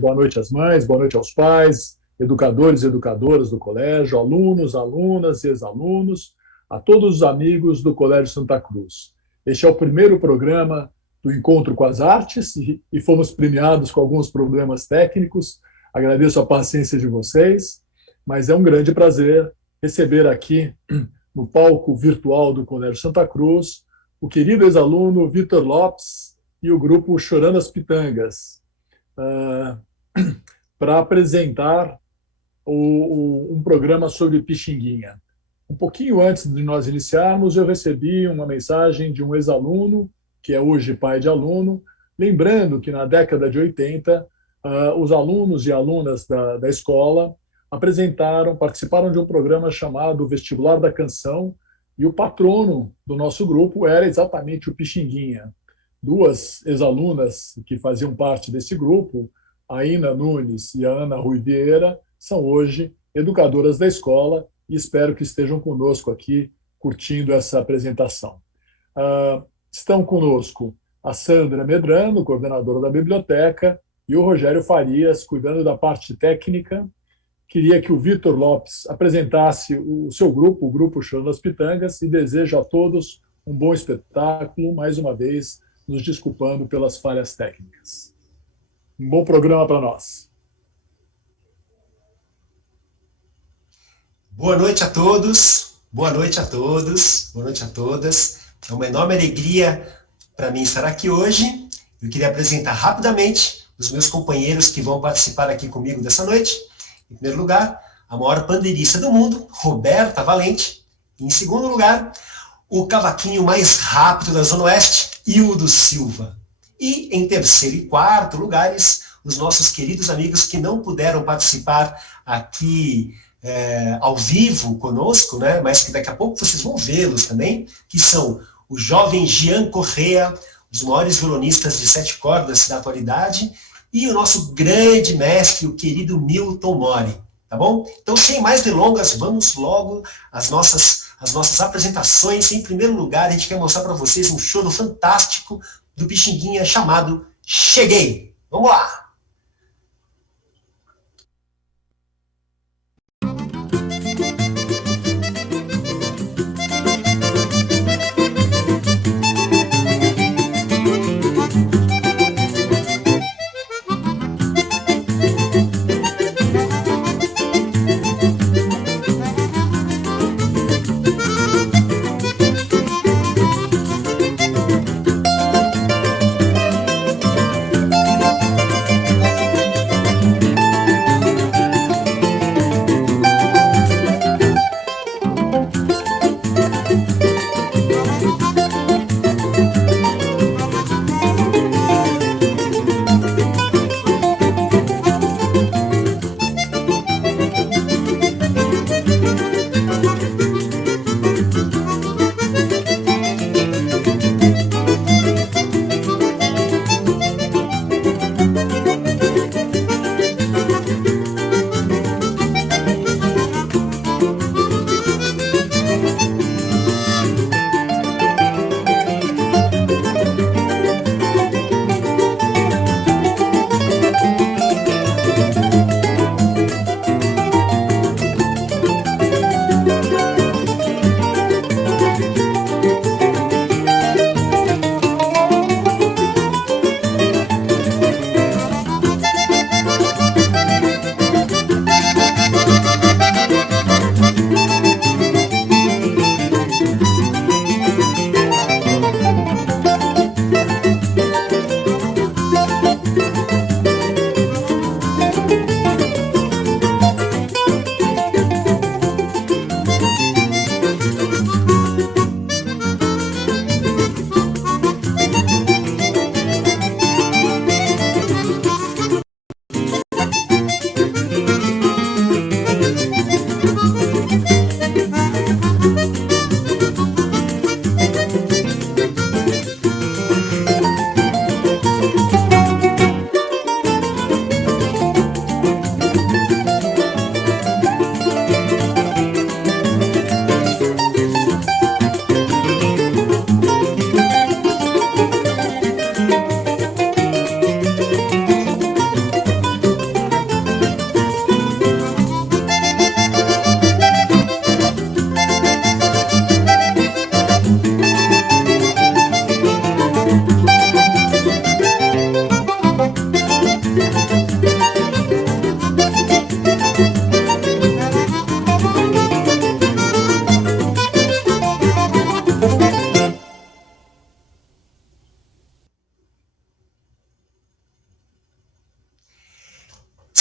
Boa noite às mães, boa noite aos pais, educadores e educadoras do colégio, alunos, alunas e ex-alunos, a todos os amigos do Colégio Santa Cruz. Este é o primeiro programa do Encontro com as Artes e fomos premiados com alguns problemas técnicos. Agradeço a paciência de vocês, mas é um grande prazer receber aqui no palco virtual do Colégio Santa Cruz o querido ex-aluno Vitor Lopes e o grupo Chorando as Pitangas, para apresentar um programa sobre Pixinguinha. Um pouquinho antes de nós iniciarmos, eu recebi uma mensagem de um ex-aluno, que é hoje pai de aluno, lembrando que na década de 80, os alunos e alunas da escola participaram de um programa chamado Vestibular da Canção, e o patrono do nosso grupo era exatamente o Pixinguinha. Duas ex-alunas que faziam parte desse grupo, a Ina Nunes e a Ana Rui Vieira, são hoje educadoras da escola e espero que estejam conosco aqui curtindo essa apresentação. Estão conosco a Sandra Medrano, coordenadora da biblioteca, e o Rogério Farias, cuidando da parte técnica. Queria que o Vitor Lopes apresentasse o seu grupo, o Grupo Chorando as Pitangas, e desejo a todos um bom espetáculo, mais uma vez, nos desculpando pelas falhas técnicas. Um bom programa para nós. Boa noite a todos, boa noite a todos, boa noite a todas. É uma enorme alegria para mim estar aqui hoje. Eu queria apresentar rapidamente os meus companheiros que vão participar aqui comigo dessa noite. Em primeiro lugar, a maior pandeirista do mundo, Roberta Valente. Em segundo lugar, o cavaquinho mais rápido da Zona Oeste, Hildo Silva. E em terceiro e quarto lugares, os nossos queridos amigos que não puderam participar aqui ao vivo conosco, né, mas que daqui a pouco vocês vão vê-los também, que são o jovem Jean Correa, os maiores violonistas de 7 cordas da atualidade, e o nosso grande mestre, o querido Milton Mori. Tá bom? Então, sem mais delongas, vamos logo às nossas apresentações. Em primeiro lugar, a gente quer mostrar para vocês um choro fantástico do Pixinguinha chamado Cheguei. Vamos lá!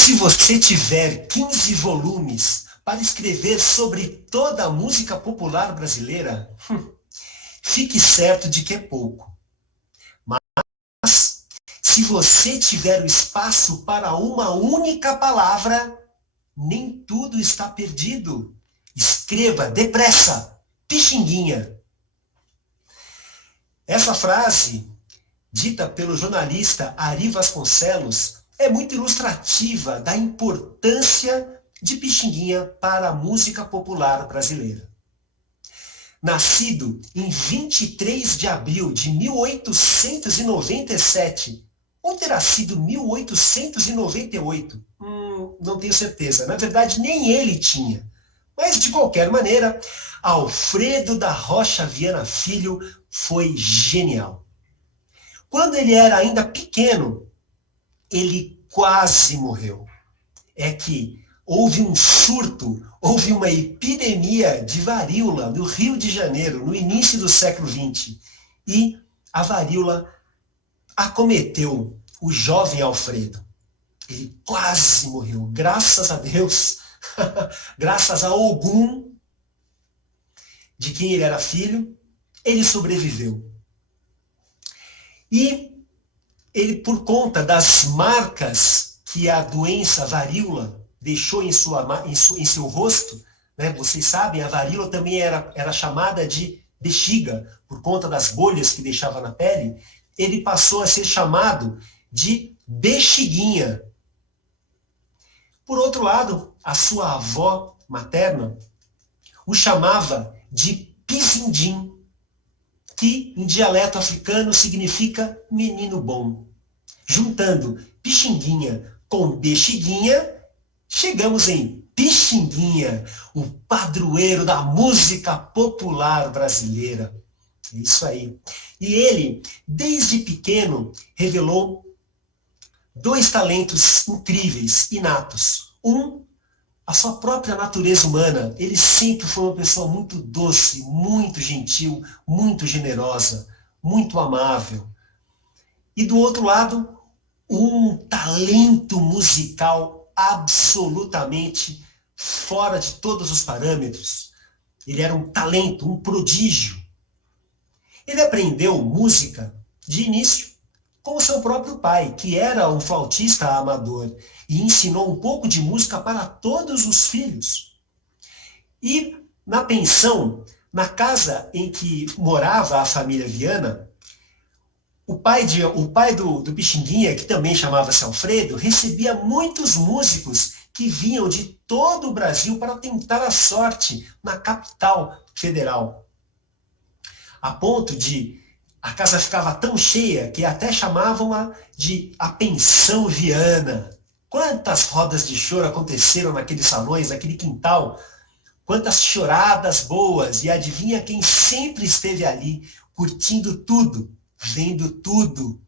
se você tiver 15 volumes para escrever sobre toda a música popular brasileira, fique certo de que é pouco. Mas, se você tiver o espaço para uma única palavra, nem tudo está perdido. Escreva depressa, Pixinguinha. Essa frase, dita pelo jornalista Ari Vasconcelos, é muito ilustrativa da importância de Pixinguinha para a música popular brasileira. Nascido em 23 de abril de 1897, ou terá sido 1898, não tenho certeza. Na verdade, nem ele tinha. Mas, de qualquer maneira, Alfredo da Rocha Viana Filho foi genial. Quando ele era ainda pequeno, ele quase morreu. É que houve um surto, houve uma epidemia de varíola no Rio de Janeiro, no início do século XX. E a varíola acometeu o jovem Alfredo. Ele quase morreu, graças a Deus, graças a Ogum, de quem ele era filho, ele sobreviveu. E ele, por conta das marcas que a doença varíola deixou em seu rosto, né? Vocês sabem, a varíola também era chamada de bexiga, por conta das bolhas que deixava na pele, ele passou a ser chamado de Bexiguinha. Por outro lado, a sua avó materna o chamava de Pizindim, que em dialeto africano significa menino bom. Juntando Pixinguinha com Bexiguinha, chegamos em Pixinguinha, o padroeiro da música popular brasileira. É isso aí. E ele, desde pequeno, revelou dois talentos incríveis, inatos. A sua própria natureza humana. Ele sempre foi uma pessoa muito doce, muito gentil, muito generosa, muito amável. E do outro lado, um talento musical absolutamente fora de todos os parâmetros. Ele era um talento, um prodígio. Ele aprendeu música de início com o seu próprio pai, que era um flautista amador, e ensinou um pouco de música para todos os filhos. E na pensão, na casa em que morava a família Viana, o pai do Pixinguinha, que também chamava-se Alfredo, recebia muitos músicos que vinham de todo o Brasil para tentar a sorte na capital federal. A ponto de a casa ficava tão cheia que até chamavam-a de a Pensão Viana. Quantas rodas de choro aconteceram naqueles salões, naquele quintal. Quantas choradas boas. E adivinha quem sempre esteve ali, curtindo tudo, vendo tudo.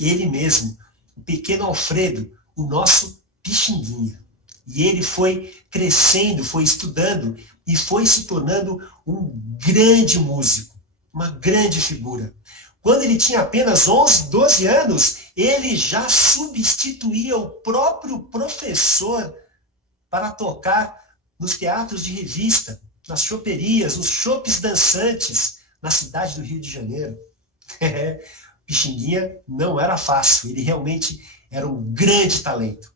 Ele mesmo, o pequeno Alfredo, o nosso Pixinguinha. E ele foi crescendo, foi estudando e foi se tornando um grande músico. Uma grande figura. Quando ele tinha apenas 11, 12 anos, ele já substituía o próprio professor para tocar nos teatros de revista, nas choperias, nos chopes dançantes, na cidade do Rio de Janeiro. Pixinguinha não era fácil, ele realmente era um grande talento.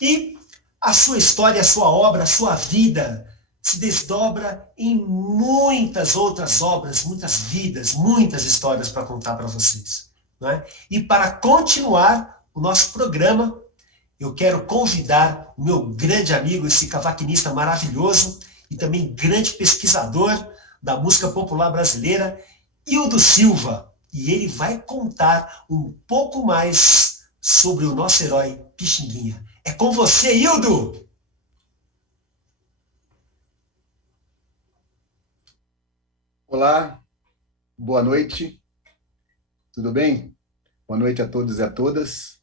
E a sua história, a sua obra, a sua vida se desdobra em muitas outras obras, muitas vidas, muitas histórias para contar para vocês. Não é? E para continuar o nosso programa, eu quero convidar o meu grande amigo, esse cavaquinista maravilhoso e também grande pesquisador da música popular brasileira, Hildo Silva. E ele vai contar um pouco mais sobre o nosso herói Pixinguinha. É com você, Hildo! Olá, boa noite, tudo bem? Boa noite a todos e a todas.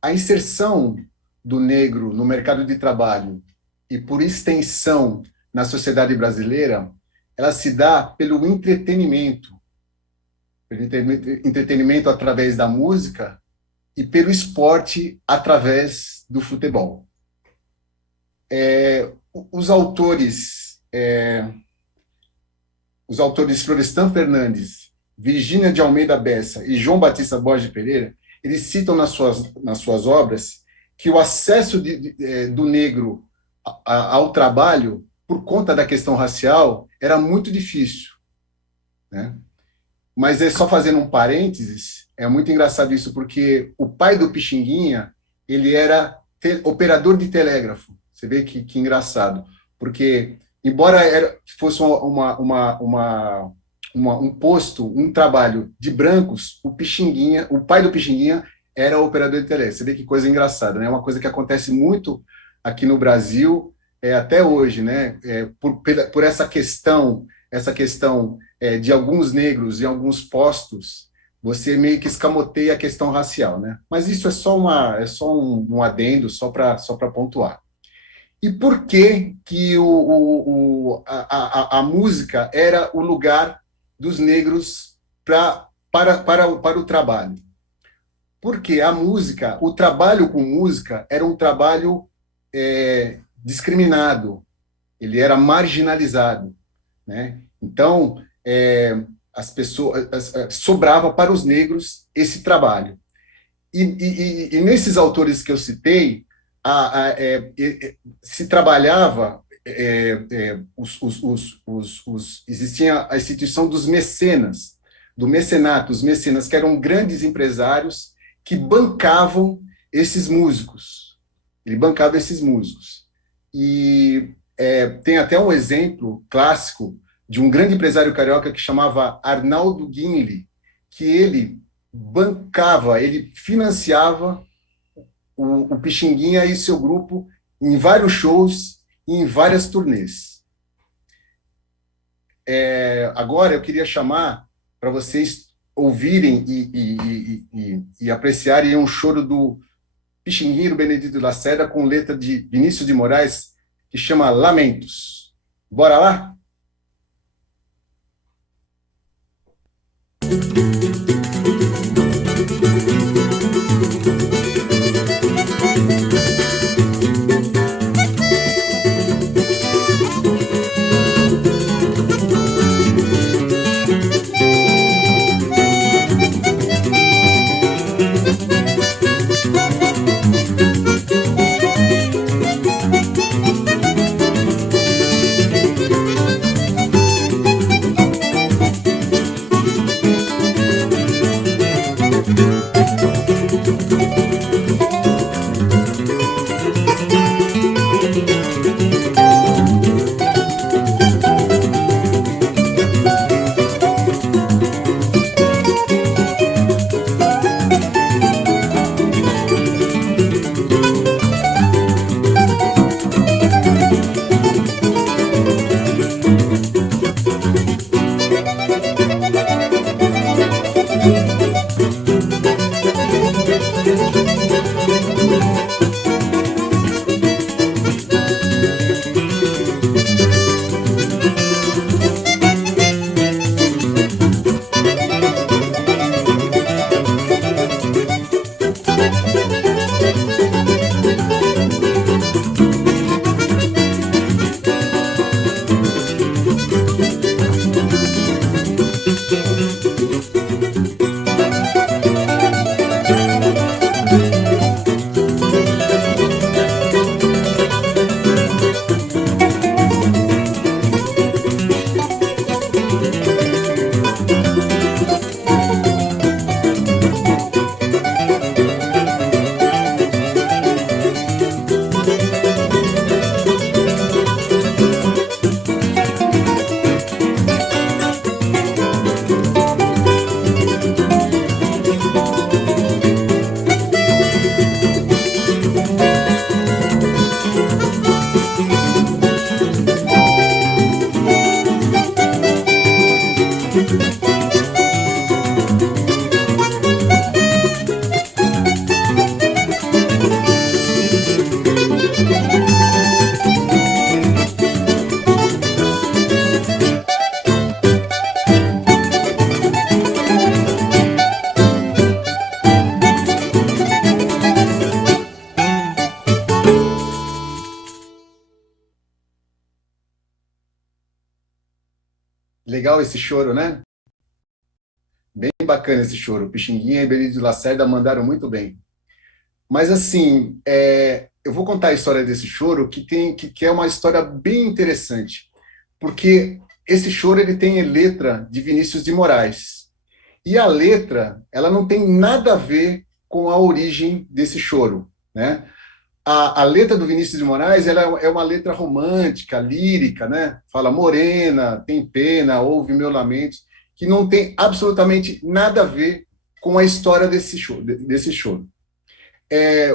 A inserção do negro no mercado de trabalho e, por extensão, na sociedade brasileira, ela se dá pelo entretenimento através da música e pelo esporte através do futebol. Os autores Florestan Fernandes, Virgínia de Almeida Bessa e João Batista Borges Pereira, eles citam nas suas obras que o acesso do negro ao trabalho, por conta da questão racial, era muito difícil, né? Mas só fazendo um parênteses, é muito engraçado isso, porque o pai do Pixinguinha, ele era operador de telégrafo. Você vê que engraçado, porque embora fosse um posto, um trabalho de brancos, o pai do Pixinguinha era operador de telégrafo. Você vê que coisa engraçada, né? É uma coisa que acontece muito aqui no Brasil, até hoje, né? Por essa questão de alguns negros em alguns postos, você meio que escamoteia a questão racial, né? Mas isso é só um adendo, só para pontuar. E por que a música era o lugar dos negros para o trabalho? Porque a música, o trabalho com música era um trabalho discriminado, ele era marginalizado, né? Então, as pessoas sobrava para os negros esse trabalho. E nesses autores que eu citei, se trabalhava, existia a instituição dos mecenas, do mecenato, os mecenas, que eram grandes empresários que bancavam esses músicos. Ele bancava esses músicos. E tem até um exemplo clássico de um grande empresário carioca que chamava Arnaldo Guinle, que ele bancava, ele financiava o Pixinguinha e seu grupo em vários shows e em várias turnês. Agora eu queria chamar para vocês ouvirem e apreciarem um choro do Pixinguinha do Benedito Lacerda com letra de Vinícius de Moraes, que chama Lamentos. Bora lá? Legal esse choro, né? Bem bacana esse choro. Pixinguinha e Benedito Lacerda mandaram muito bem. Mas, assim, eu vou contar a história desse choro, que é uma história bem interessante, porque esse choro ele tem letra de Vinícius de Moraes. E a letra, ela não tem nada a ver com a origem desse choro, né? A letra do Vinícius de Moraes ela é uma letra romântica, lírica, né? Fala morena, tem pena, ouve meu lamento, que não tem absolutamente nada a ver com a história desse choro.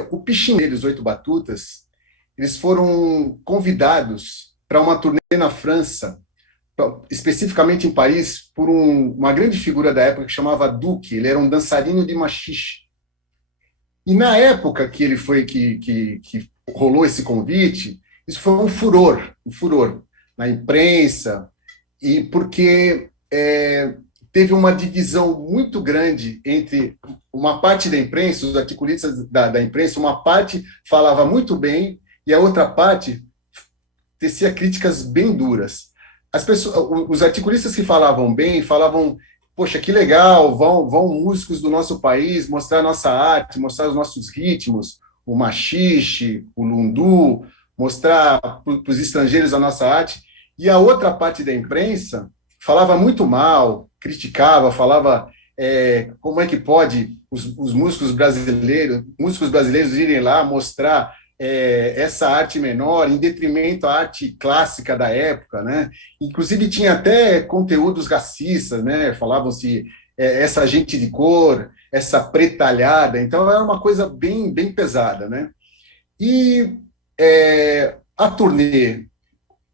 O Pichinguinha, os Oito Batutas, eles foram convidados para uma turnê na França, especificamente em Paris, por uma grande figura da época que chamava Duque. Ele era um dançarino de machixe. E na época que ele foi que rolou esse convite, isso foi um furor na imprensa, e porque teve uma divisão muito grande entre uma parte da imprensa, os articulistas da imprensa, uma parte falava muito bem e a outra parte tecia críticas bem duras. Os articulistas que falavam bem falavam: poxa, que legal, vão músicos do nosso país mostrar nossa arte, mostrar os nossos ritmos, o machixe, o lundu, mostrar para os estrangeiros a nossa arte. E a outra parte da imprensa falava muito mal, criticava, falava como é que pode os músicos brasileiros irem lá mostrar essa arte menor, em detrimento à arte clássica da época, né? Inclusive tinha até conteúdos racistas, né? Falavam-se essa gente de cor, essa pretalhada, então era uma coisa bem, bem pesada, né? E a turnê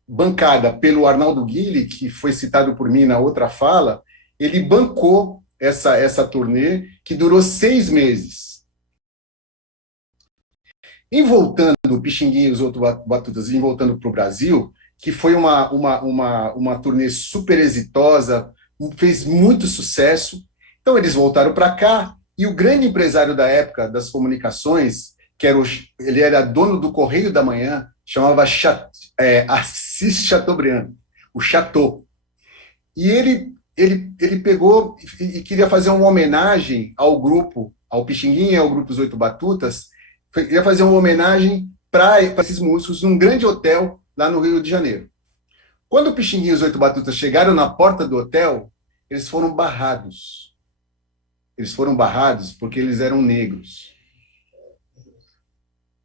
bancada pelo Arnaldo Guilli, que foi citado por mim na outra fala, ele bancou essa turnê, que durou 6 meses. Em voltando, o Pixinguinha e os Outros Batutas, em voltando para o Brasil, que foi uma turnê super exitosa, fez muito sucesso. Então, eles voltaram para cá, e o grande empresário da época das comunicações, ele era dono do Correio da Manhã, chamava Assis Chateaubriand, o Chateau. E ele pegou e queria fazer uma homenagem ao grupo, ao Pixinguinha e ao grupo Os Oito Batutas, queria fazer uma homenagem para esses músicos num grande hotel lá no Rio de Janeiro. Quando o Pixinguinha e os Oito Batutas chegaram na porta do hotel, eles foram barrados. Eles foram barrados porque eles eram negros.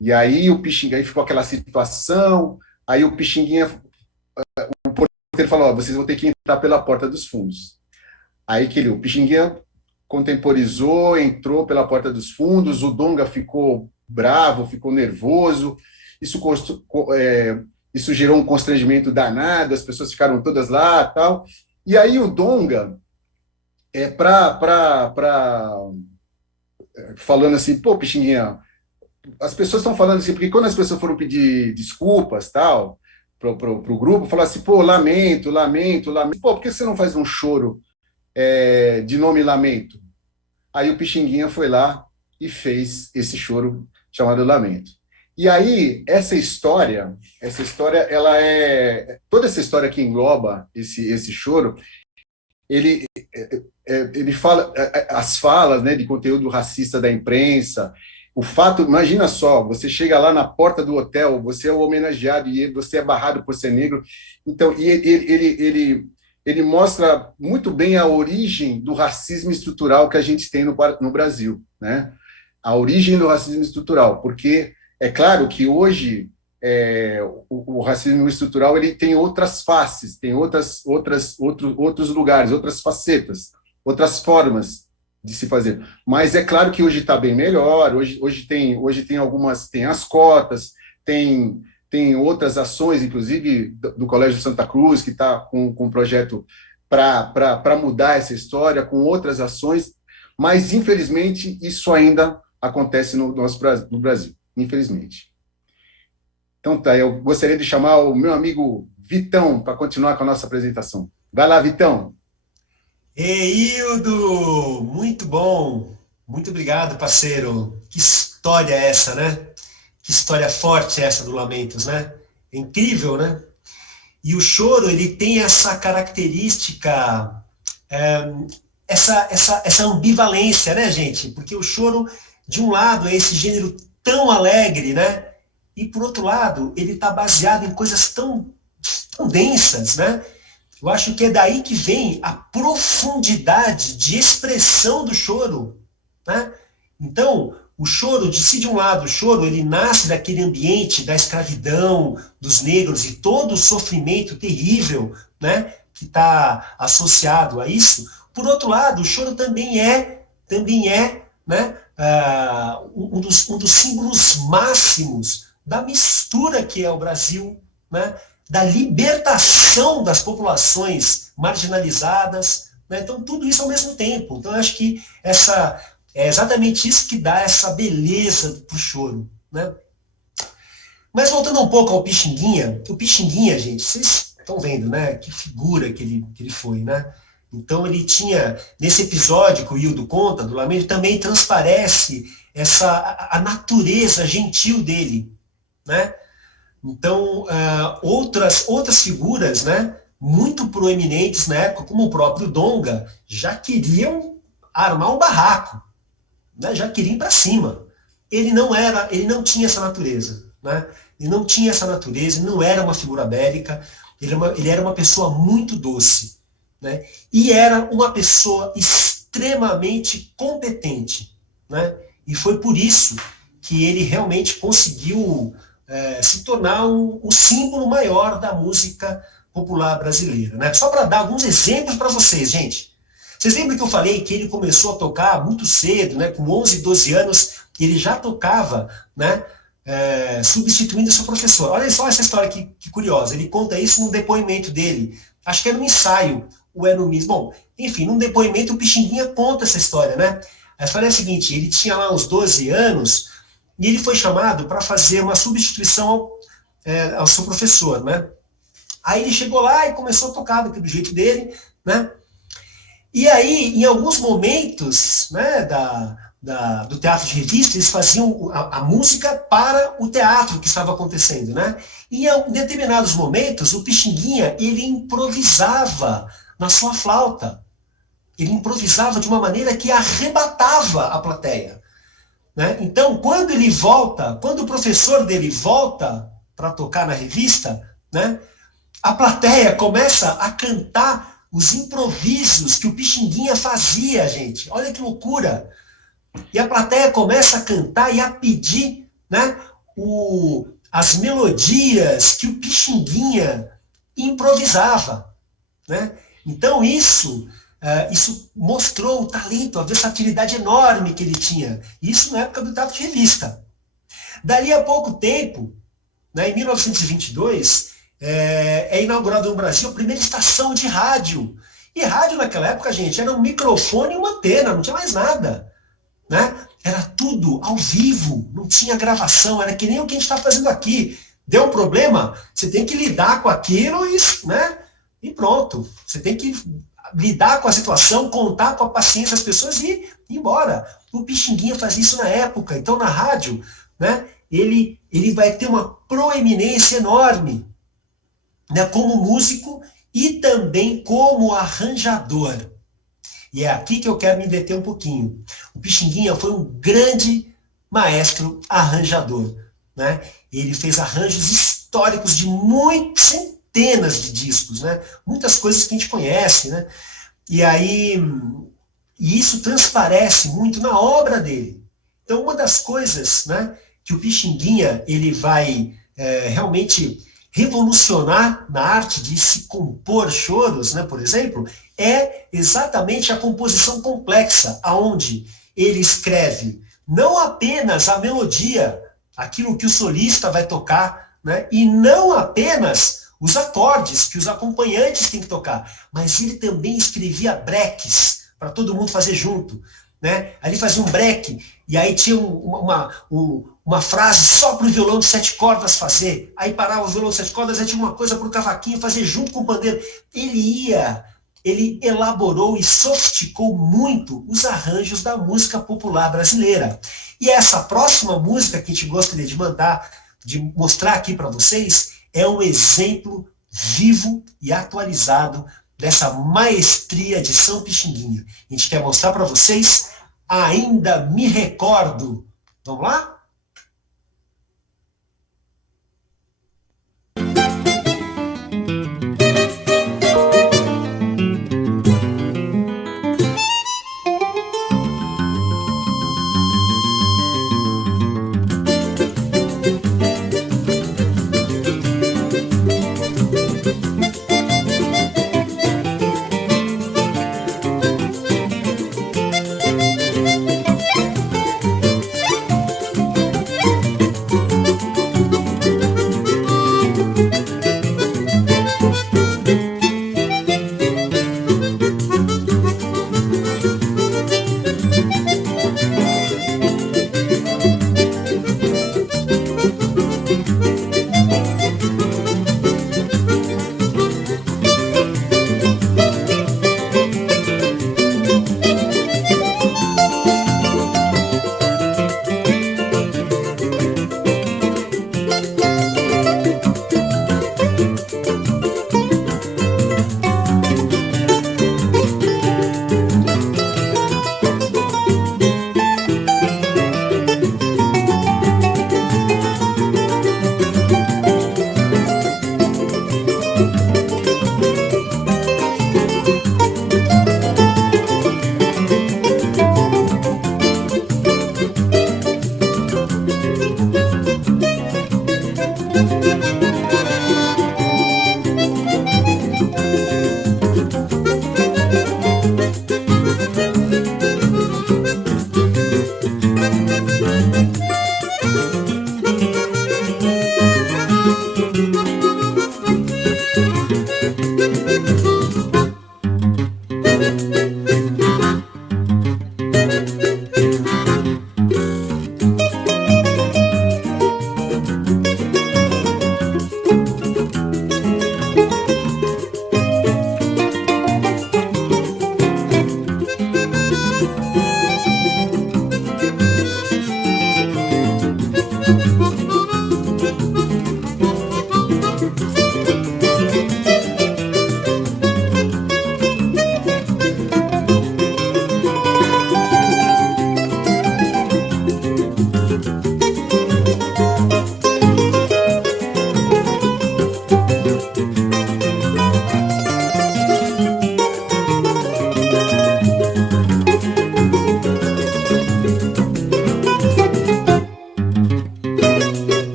E aí o Pixinguinha, aí ficou aquela situação, aí o Pixinguinha, o porteiro falou: vocês vão ter que entrar pela porta dos fundos. Aí o Pixinguinha contemporizou, entrou pela porta dos fundos, o Donga ficou bravo, ficou nervoso, isso gerou um constrangimento danado, as pessoas ficaram todas lá, tal. E aí o Donga, falando assim: pô, Pixinguinha, as pessoas estão falando assim, porque quando as pessoas foram pedir desculpas, tal, pro grupo, falaram assim: pô, lamento, pô, por que você não faz um choro de nome Lamento? Aí o Pixinguinha foi lá e fez esse choro chamado Lamento. E aí, essa história, toda essa história que engloba esse choro, ele fala, as falas, né, de conteúdo racista da imprensa, o fato, imagina só, você chega lá na porta do hotel, você é o homenageado e você é barrado por ser negro, então, e ele mostra muito bem a origem do racismo estrutural que a gente tem no Brasil, né? A origem do racismo estrutural, porque é claro que hoje o racismo estrutural ele tem outras faces, tem outros lugares, outras facetas, outras formas de se fazer. Mas é claro que hoje está bem melhor, hoje tem as cotas, tem outras ações, inclusive do Colégio Santa Cruz, que está com um projeto para mudar essa história, com outras ações, mas, infelizmente, isso ainda acontece no Brasil, infelizmente. Então, tá, eu gostaria de chamar o meu amigo Vitão para continuar com a nossa apresentação. Vai lá, Vitão. Ei, Hildo! Muito bom! Muito obrigado, parceiro. Que história é essa, né? Que história forte é essa do Lamentos, né? É incrível, né? E o choro, ele tem essa característica, essa ambivalência, né, gente? Porque o choro, de um lado, é esse gênero tão alegre, né? E, por outro lado, ele está baseado em coisas tão densas, né? Eu acho que é daí que vem a profundidade de expressão do choro, né? Então, o choro, de um lado, o choro, ele nasce daquele ambiente da escravidão dos negros e todo o sofrimento terrível, né, que está associado a isso. Por outro lado, o choro também é né, um dos símbolos máximos da mistura que é o Brasil, né, da libertação das populações marginalizadas, né? Então, tudo isso ao mesmo tempo. Então, eu acho que é exatamente isso que dá essa beleza para o choro, né? Mas voltando um pouco ao Pixinguinha, o Pixinguinha, gente, vocês estão vendo, né? Que figura que ele foi, né? Então ele tinha, nesse episódio que o Hildo conta, do Lamento, também transparece a natureza gentil dele, né? Então, outras figuras, né, muito proeminentes na época, como o próprio Donga, já queriam armar um barraco, né, já queriam ir para cima. Ele não tinha essa natureza, né? Ele não tinha essa natureza, ele não era uma figura bélica, ele era uma pessoa muito doce, né? E era uma pessoa extremamente competente, né? E foi por isso que ele realmente conseguiu se tornar o símbolo maior da música popular brasileira, né? Só para dar alguns exemplos para vocês, gente. Vocês lembram que eu falei que ele começou a tocar muito cedo, né? Com 11, 12 anos, ele já tocava, né? Substituindo seu professor. Olha só essa história que curiosa. Ele conta isso num depoimento dele. Acho que é num ensaio, ou é no mesmo. Bom, enfim, num depoimento o Pixinguinha conta essa história, né? A história é a seguinte, ele tinha lá uns 12 anos, e ele foi chamado para fazer uma substituição ao seu professor, né? Aí ele chegou lá e começou a tocar do jeito dele, né? E aí, em alguns momentos, né, do teatro de revista, eles faziam a música para o teatro que estava acontecendo, né? E em determinados momentos, o Pixinguinha, ele improvisava na sua flauta. Ele improvisava de uma maneira que arrebatava a plateia. Né? Então, quando o professor dele volta para tocar na revista, né, a plateia começa a cantar os improvisos que o Pixinguinha fazia, gente. Olha que loucura! E a plateia começa a cantar e a pedir, né, as melodias que o Pixinguinha improvisava. Né? Então, isso mostrou o talento, a versatilidade enorme que ele tinha. Isso na época do teatro de revista. Dali a pouco tempo, né, em 1922, é inaugurada no Brasil a primeira estação de rádio. E rádio naquela época, gente, era um microfone e uma antena, não tinha mais nada. Né? Era tudo ao vivo, não tinha gravação, era que nem o que a gente está fazendo aqui. Deu um problema, você tem que lidar com aquilo né? E pronto. Você tem que lidar com a situação, contar com a paciência das pessoas e ir embora. O Pixinguinha fazia isso na época. Então, na rádio, né, ele vai ter uma proeminência enorme, né, como músico e também como arranjador. E é aqui que eu quero me deter um pouquinho. O Pixinguinha foi um grande maestro arranjador. Né? Ele fez arranjos históricos de centenas de discos, né? Muitas coisas que a gente conhece, né? E isso transparece muito na obra dele. Então, uma das coisas, né, que o Pixinguinha ele vai realmente revolucionar na arte de se compor choros, né, por exemplo, é exatamente a composição complexa, aonde ele escreve não apenas a melodia, aquilo que o solista vai tocar, né, e não apenas os acordes que os acompanhantes têm que tocar, mas ele também escrevia breaks para todo mundo fazer junto. Né? Ali fazia um break, e aí tinha uma frase só para o violão de 7 cordas fazer, aí parava o violão de 7 cordas, aí tinha uma coisa para o cavaquinho fazer junto com o pandeiro. Ele elaborou e sofisticou muito os arranjos da música popular brasileira. E essa próxima música que a gente gostaria de mostrar aqui para vocês, é um exemplo vivo e atualizado dessa maestria de São Pixinguinha. A gente quer mostrar para vocês Ainda Me Recordo. Vamos lá?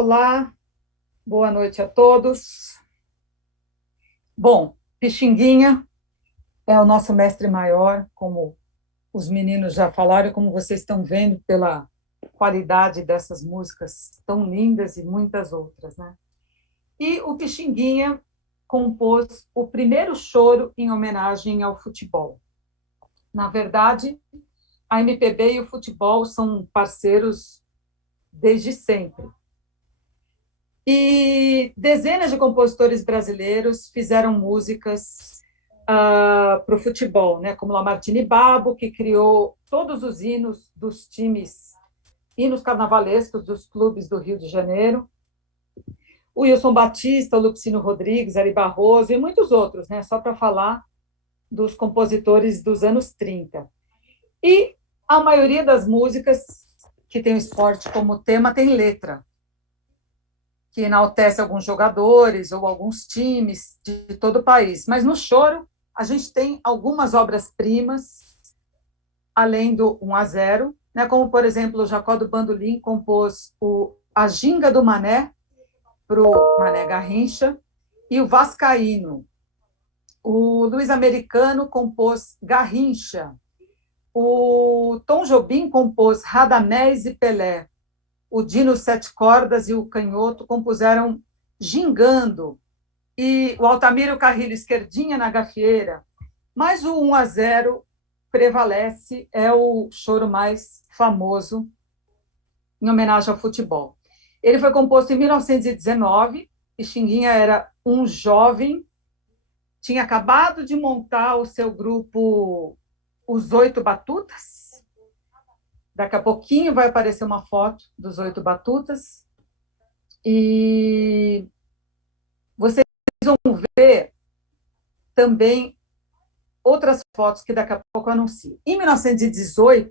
Olá, boa noite a todos. Bom, Pixinguinha é o nosso mestre maior, como os meninos já falaram, como vocês estão vendo pela qualidade dessas músicas tão lindas e muitas outras, né? E o Pixinguinha compôs o primeiro choro em homenagem ao futebol. Na verdade, a MPB e o futebol são parceiros desde sempre. E dezenas de compositores brasileiros fizeram músicas para o futebol, né? Como Lamartine Babo, que criou todos os hinos dos times, hinos carnavalescos dos clubes do Rio de Janeiro, o Wilson Batista, o Lupicínio Rodrigues, Ari Barroso e muitos outros, né? Só para falar dos compositores dos anos 30. E a maioria das músicas que tem o esporte como tema tem letra, que enaltece alguns jogadores ou alguns times de todo o país. Mas no choro, a gente tem algumas obras-primas, além do 1-0, né? Como, por exemplo, o Jacó do Bandolim compôs A Ginga do Mané, para o Mané Garrincha, e o Vascaíno. O Luiz Americano compôs Garrincha. O Tom Jobim compôs Radamés e Pelé. O Dino Sete Cordas e o Canhoto compuseram Gingando. E o Altamiro Carrilho Esquerdinha na Gafieira. Mas o 1-0 prevalece, é o choro mais famoso em homenagem ao futebol. Ele foi composto em 1919, Pixinguinha era um jovem, tinha acabado de montar o seu grupo Os Oito Batutas. Daqui a pouquinho vai aparecer uma foto dos Oito Batutas. E vocês vão ver também outras fotos que daqui a pouco eu anuncio. Em 1918,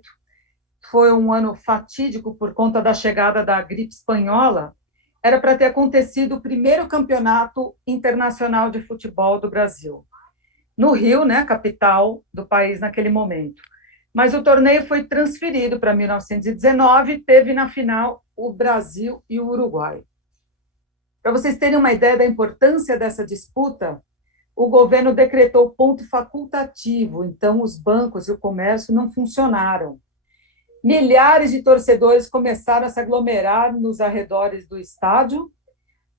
foi um ano fatídico por conta da chegada da gripe espanhola, era para ter acontecido o primeiro campeonato internacional de futebol do Brasil, no Rio, né, capital do país naquele momento. Mas o torneio foi transferido para 1919 e teve na final o Brasil e o Uruguai. Para vocês terem uma ideia da importância dessa disputa, o governo decretou ponto facultativo, então os bancos e o comércio não funcionaram. Milhares de torcedores começaram a se aglomerar nos arredores do estádio,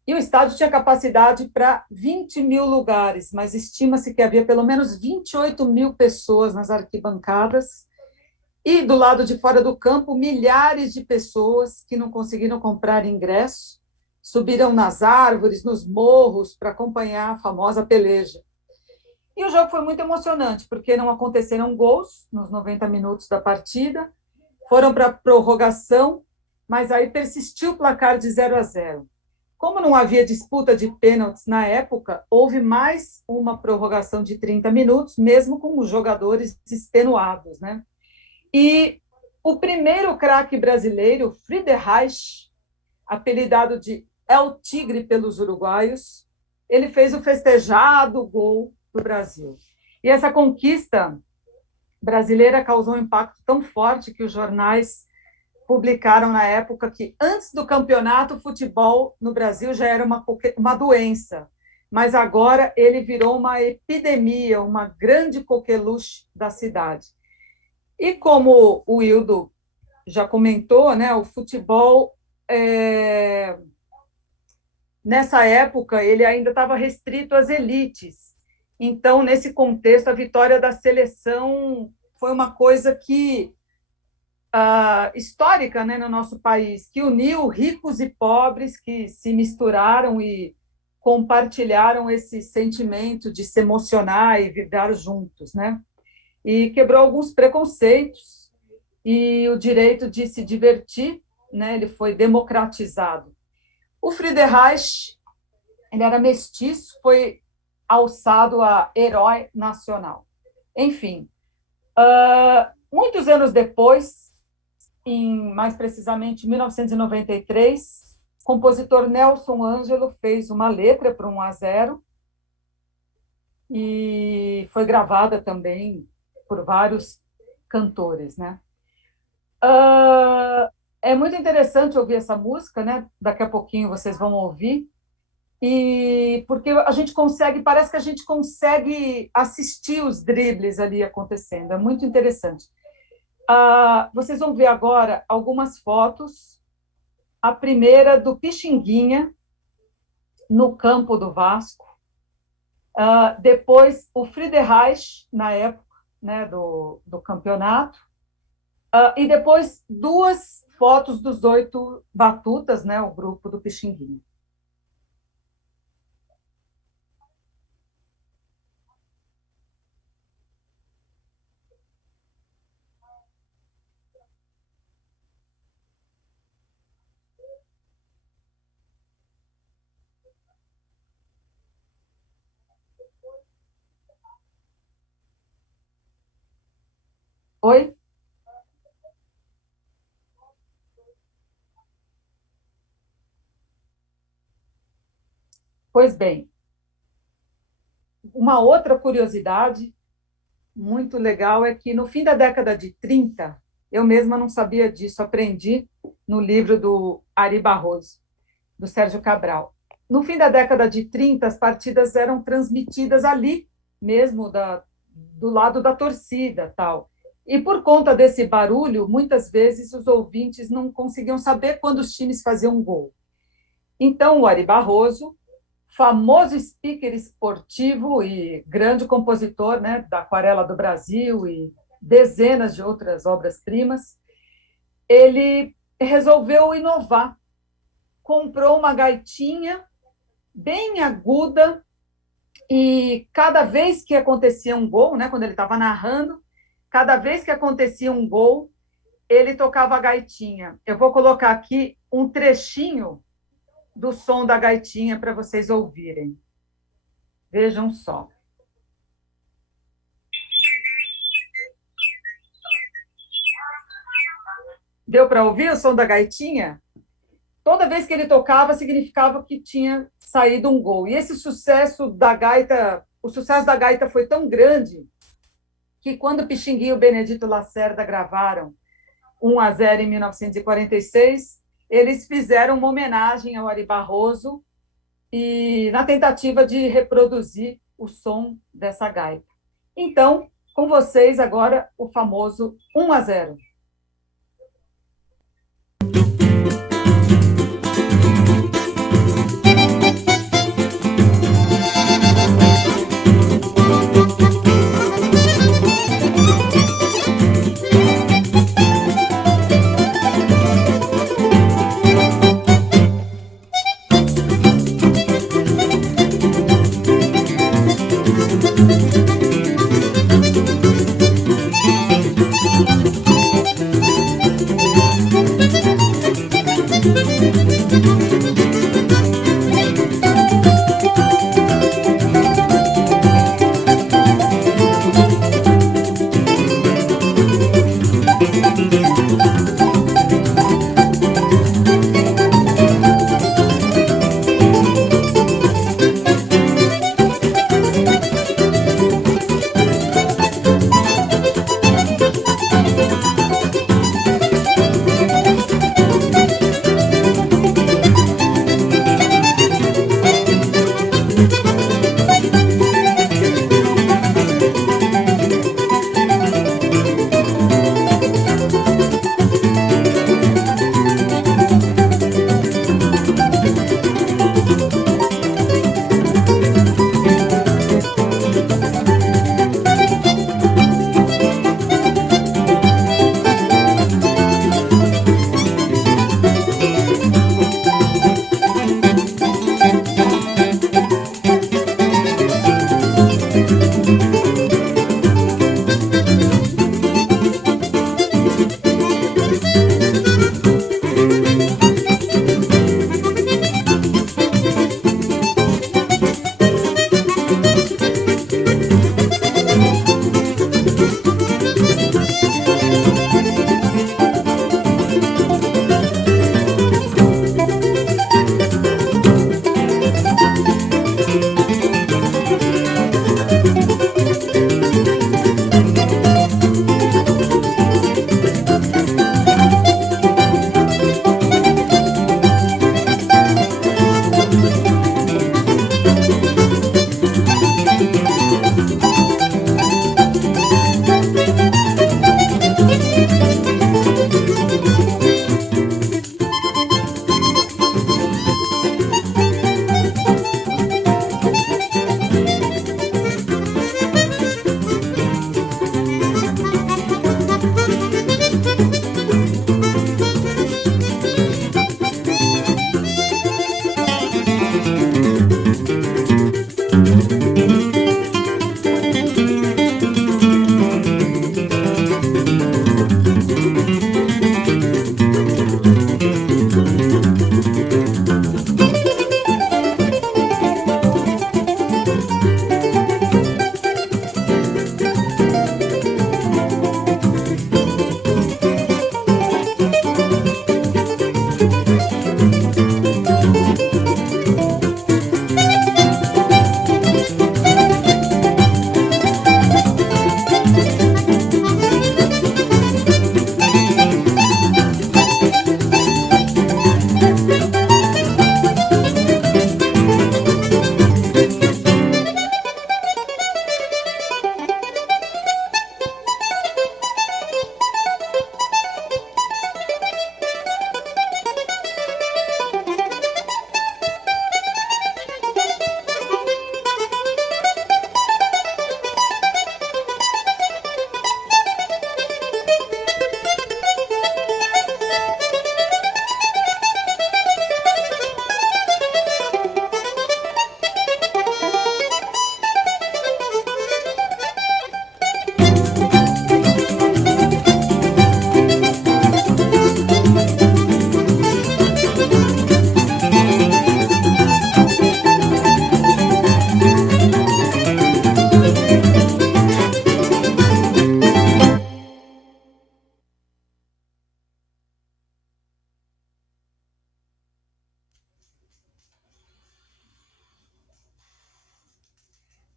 e o estádio tinha capacidade para 20 mil lugares, mas estima-se que havia pelo menos 28 mil pessoas nas arquibancadas, e do lado de fora do campo, milhares de pessoas que não conseguiram comprar ingresso, subiram nas árvores, nos morros, para acompanhar a famosa peleja. E o jogo foi muito emocionante, porque não aconteceram gols nos 90 minutos da partida, foram para a prorrogação, mas aí persistiu o placar de 0-0. Como não havia disputa de pênaltis na época, houve mais uma prorrogação de 30 minutos, mesmo com os jogadores extenuados, né? E o primeiro craque brasileiro, Friedreich, apelidado de El Tigre pelos uruguaios, ele fez o festejado gol do Brasil. E essa conquista brasileira causou um impacto tão forte que os jornais publicaram na época que, antes do campeonato, o futebol no Brasil já era uma doença, mas agora ele virou uma epidemia, uma grande coqueluche da cidade. E como o Hildo já comentou, né, o futebol, nessa época, ele ainda estava restrito às elites. Então, nesse contexto, a vitória da seleção foi uma coisa que histórica, né, no nosso país, que uniu ricos e pobres que se misturaram e compartilharam esse sentimento de se emocionar e vibrar juntos, né? E quebrou alguns preconceitos e o direito de se divertir, né, ele foi democratizado. O Friedreich, ele era mestiço, foi alçado a herói nacional. Enfim, muitos anos depois, mais precisamente em 1993, o compositor Nelson Ângelo fez uma letra para 1-0 e foi gravada também por vários cantores, né? É muito interessante ouvir essa música, né? Daqui a pouquinho vocês vão ouvir. E porque a gente consegue, parece que a gente consegue assistir os dribles ali acontecendo, é muito interessante. Vocês vão ver agora algumas fotos. A primeira do Pixinguinha, no campo do Vasco. Depois, o Friedreich, na época, né, do campeonato. E depois, 2 fotos dos 8 batutas, né, o grupo do Pixinguinha. Oi? Pois bem, uma outra curiosidade muito legal é que, no fim da década de 30, eu mesma não sabia disso, aprendi no livro do Ari Barroso, do Sérgio Cabral. No fim da década de 30, as partidas eram transmitidas ali, mesmo do lado da torcida, tal. E, por conta desse barulho, muitas vezes os ouvintes não conseguiam saber quando os times faziam gol. Então, o Ari Barroso, famoso speaker esportivo e grande compositor, né, da Aquarela do Brasil e dezenas de outras obras-primas, ele resolveu inovar. Comprou uma gaitinha bem aguda e cada vez que acontecia um gol, né, quando ele estava narrando, cada vez que acontecia um gol, ele tocava a gaitinha. Eu vou colocar aqui um trechinho do som da gaitinha para vocês ouvirem. Vejam só. Deu para ouvir o som da gaitinha? Toda vez que ele tocava, significava que tinha saído um gol. E esse sucesso da gaita, o sucesso da gaita foi tão grande que, quando Pixinguinha e o Benedito Lacerda gravaram 1-0 em 1946, eles fizeram uma homenagem ao Ari Barroso e na tentativa de reproduzir o som dessa gaita. Então, com vocês agora o famoso 1-0.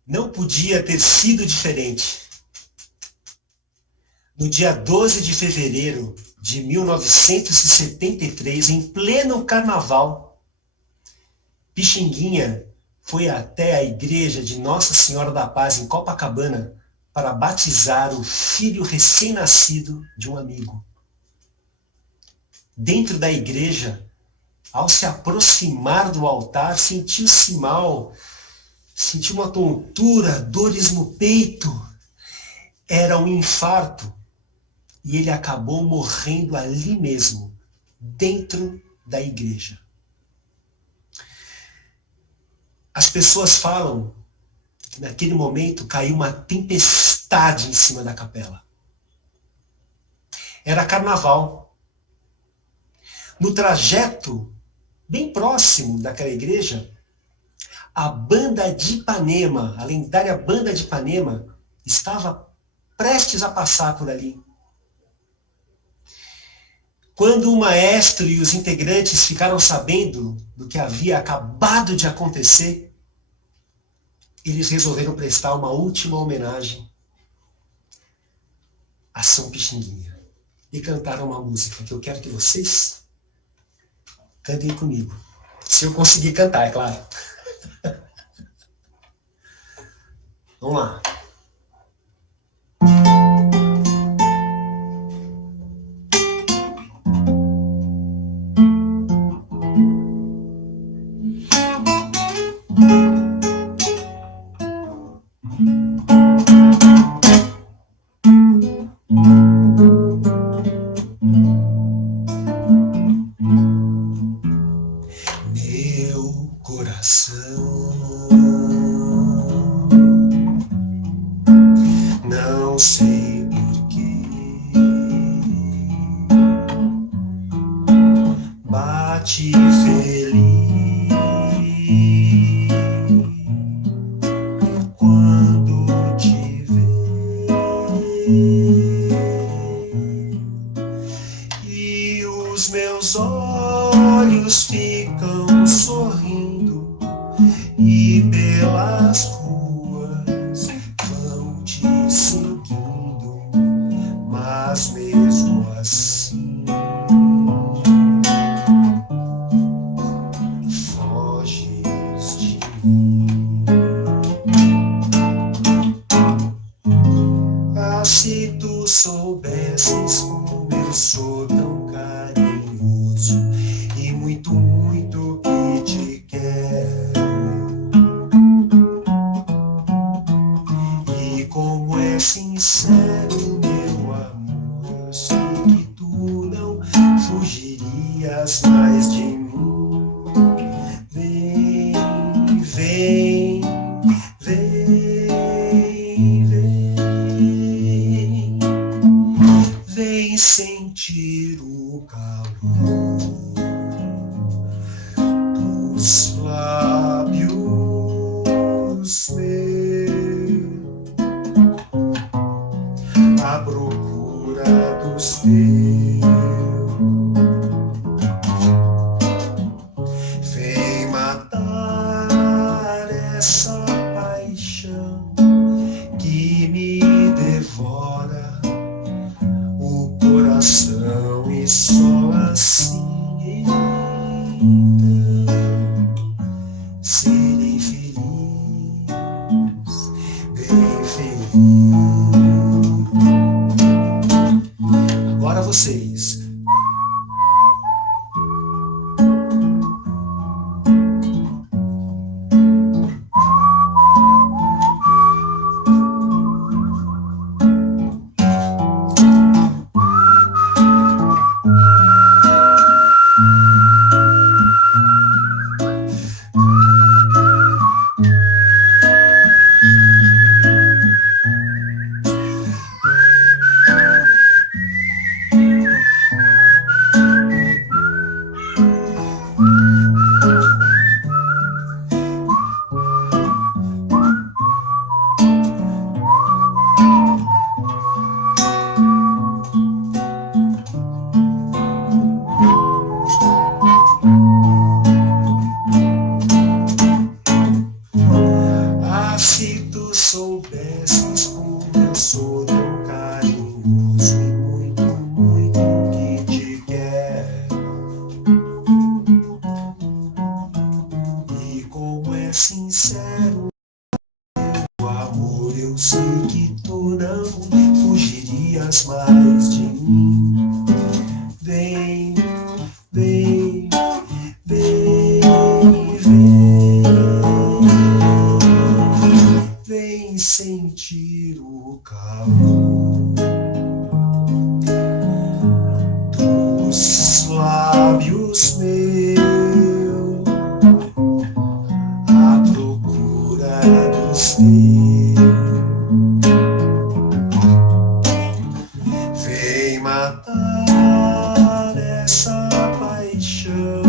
não podia ter sido diferente. No dia 12 de fevereiro de 1973, em pleno carnaval, Pixinguinha foi até a igreja de Nossa Senhora da Paz, em Copacabana, para batizar o filho recém-nascido de um amigo. Dentro da igreja, ao se aproximar do altar, sentiu-se mal, sentiu uma tontura, dores no peito. Era um infarto. E ele acabou morrendo ali mesmo, dentro da igreja. As pessoas falam que naquele momento caiu uma tempestade em cima da capela. Era carnaval. No trajeto, bem próximo daquela igreja, a banda de Ipanema, a lendária banda de Ipanema, estava prestes a passar por ali. Quando o maestro e os integrantes ficaram sabendo do que havia acabado de acontecer, eles resolveram prestar uma última homenagem a São Pixinguinha e cantaram uma música que eu quero que vocês cantem comigo. Se eu conseguir cantar, é claro. Vamos lá. Meu coração não sei porquê bate feliz quando te vê, e os meus olhos ficam sorrindo e pelas ruas vão te seguindo, mas mesmo assim foges de mim. Ah, se tu soubesses como eu sou tão carinhoso e muito, muito que te quero, e como é sincero meu amor, eu sei que tu não fugirias mais de mim. Vem, vem, vem, vem, vem sentir o calor dos lábios meus, à procura dos teus. Vem matar essa paixão que me devora o coração, e só assim então serei feliz. soubesses como eu sou tão carinhoso e muito, muito que te quero. E como é sincero o amor, eu sei que tu não fugirias mais de mim. Vem, vem, vem, vem, vem sentir o calor dos lábios meus, à procura dos teus. Vem matar essa paixão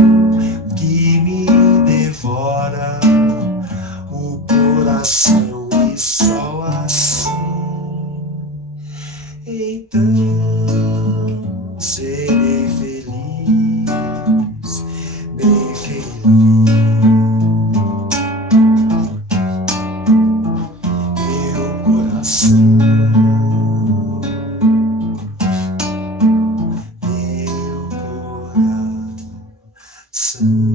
que me devora o coração, e só assim então serei feliz, bem feliz. Meu coração, meu coração.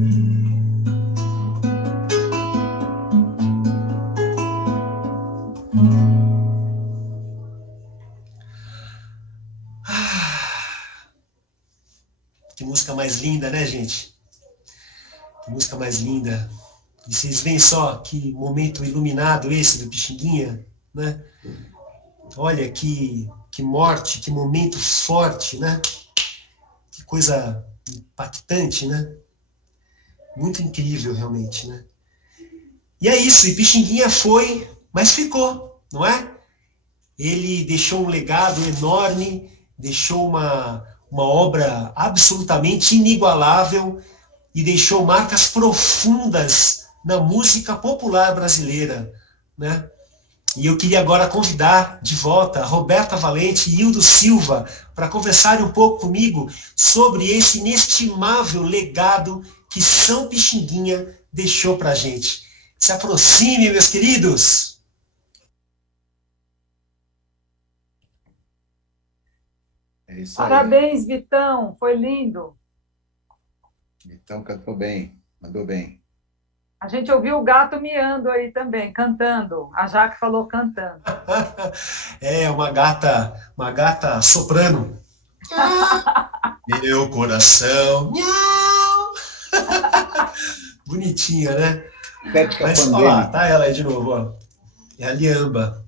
Que música mais linda, né, gente? Que música mais linda. E vocês veem só que momento iluminado esse do Pixinguinha, né? Olha que morte, que momento forte, né? Que coisa impactante, né? Muito incrível, realmente, né? E é isso, e Pixinguinha foi, mas ficou, não é? Ele deixou um legado enorme, deixou uma obra absolutamente inigualável e deixou marcas profundas na música popular brasileira, né? E eu queria agora convidar de volta a Roberta Valente e Hildo Silva para conversarem um pouco comigo sobre esse inestimável legado que São Pixinguinha deixou para a gente. Se aproxime, meus queridos! É isso aí. Parabéns, Vitão, foi lindo. Então cantou bem, mandou bem. A gente ouviu o gato miando aí também, cantando. A Jaque falou cantando. É, uma gata soprano. Meu coração. Miau. Bonitinha, né? Mas, ó lá, tá ela aí de novo, ó. É a Liamba.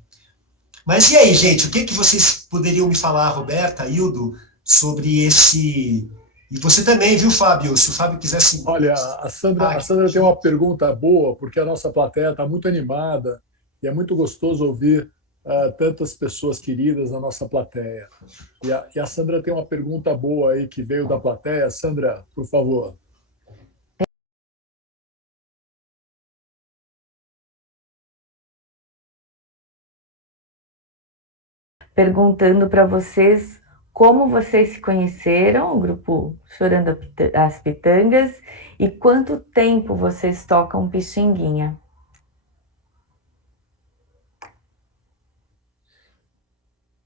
Mas e aí, gente, o que vocês poderiam me falar, Roberta, Hildo, sobre esse... E você também, viu, Fábio? Se o Fábio quisesse... Olha, a Sandra tem uma pergunta boa, porque a nossa plateia está muito animada e é muito gostoso ouvir tantas pessoas queridas na nossa plateia. E a Sandra tem uma pergunta boa aí que veio da plateia. Sandra, por favor. Perguntando para vocês como vocês se conheceram, o grupo Chorando as Pitangas, e quanto tempo vocês tocam Pixinguinha.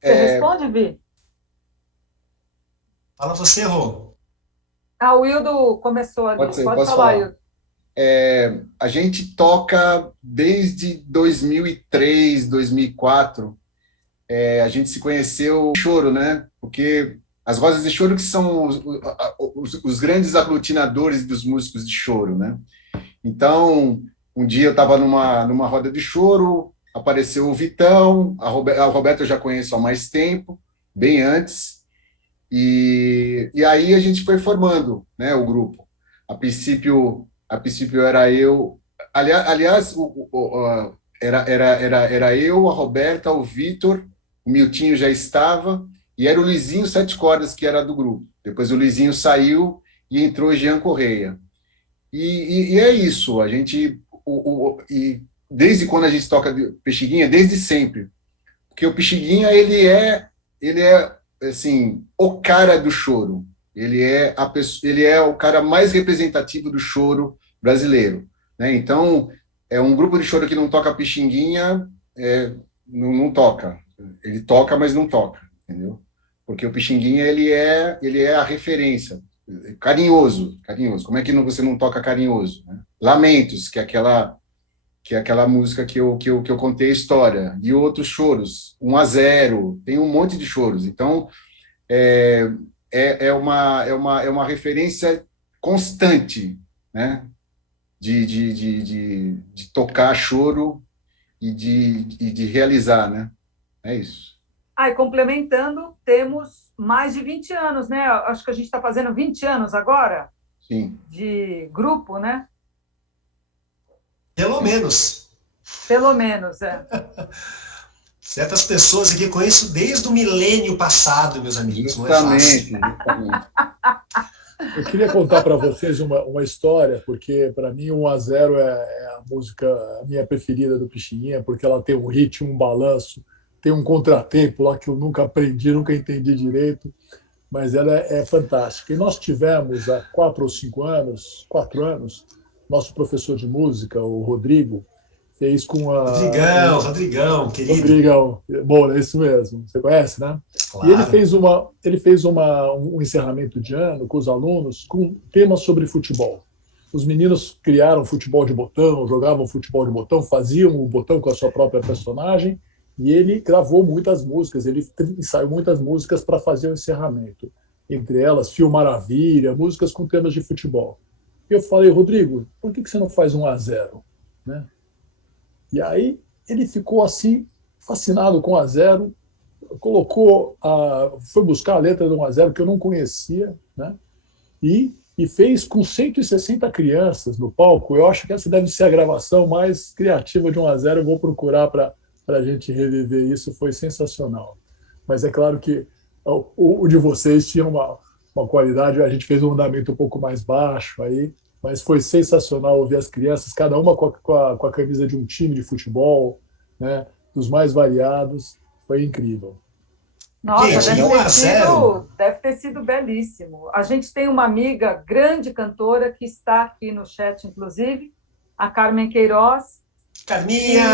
Você responde, Vi? Fala você, Rô. Ah, o Hildo começou ali. Pode ser, Pode posso falar, falar. Hildo. A gente toca desde 2003, 2004. A gente se conheceu no choro, né? Porque as Rosas de Choro que são os grandes aglutinadores dos músicos de choro, né? Então, um dia eu estava numa roda de choro, apareceu o Vitão, a Roberta eu já conheço há mais tempo, bem antes, e aí a gente foi formando, né, o grupo. A princípio era eu, aliás, era eu, a Roberta, o Vitor, o Miltinho já estava, e era o Luizinho Sete Cordas que era do grupo. Depois o Luizinho saiu e entrou o Jean Correia. E é isso, a gente... E desde quando a gente toca Pixinguinha, desde sempre. Porque o Pixinguinha, ele é assim, o cara do choro. Ele é o cara mais representativo do choro brasileiro, né? Então, é um grupo de choro que não toca Pixinguinha, não toca. Ele toca, mas não toca, entendeu? Porque o Pixinguinha, ele é a referência. Carinhoso. Como é que você não toca Carinhoso, né? Lamentos, que é aquela música que eu contei a história. E outros choros, 1-0, tem um monte de choros. Então, é uma referência constante, né? De tocar choro e de realizar, né? É isso. E complementando, temos mais de 20 anos, né? Acho que a gente está fazendo 20 anos agora. Sim. De grupo, né? Pelo menos. Pelo menos, é. Certas pessoas aqui eu conheço desde o milênio passado, meus amigos. Justamente. Eu queria contar para vocês uma história, porque para mim 1-0 é a música a minha preferida do Pixinguinha, porque ela tem um ritmo, um balanço, tem um contratempo lá que eu nunca aprendi, nunca entendi direito, mas ela é fantástica. E nós tivemos há 4 4 anos, nosso professor de música, o Rodrigo, fez com a... Rodrigão, querido. Rodrigão, bom, é isso mesmo, você conhece, né? Claro. E ele fez um encerramento de ano com os alunos com temas sobre futebol. Os meninos criaram futebol de botão, jogavam futebol de botão, faziam o botão com a sua própria personagem, e ele gravou muitas músicas, ele ensaiou muitas músicas para fazer o encerramento. Entre elas, Fio Maravilha, músicas com temas de futebol. E eu falei, Rodrigo, por que você não faz 1-0? Né? E aí ele ficou assim, fascinado com 1-0, foi buscar a letra do 1-0 que eu não conhecia, né? E fez com 160 crianças no palco. Eu acho que essa deve ser a gravação mais criativa de 1-0. Eu vou procurar para a gente reviver isso, foi sensacional. Mas é claro que o de vocês tinha uma qualidade, a gente fez um andamento um pouco mais baixo aí, mas foi sensacional ouvir as crianças, cada uma com a camisa de um time de futebol, né, dos mais variados, foi incrível. Nossa, deve ter sido belíssimo. A gente tem uma amiga, grande cantora, que está aqui no chat, inclusive, a Carmen Queiroz. Carminha!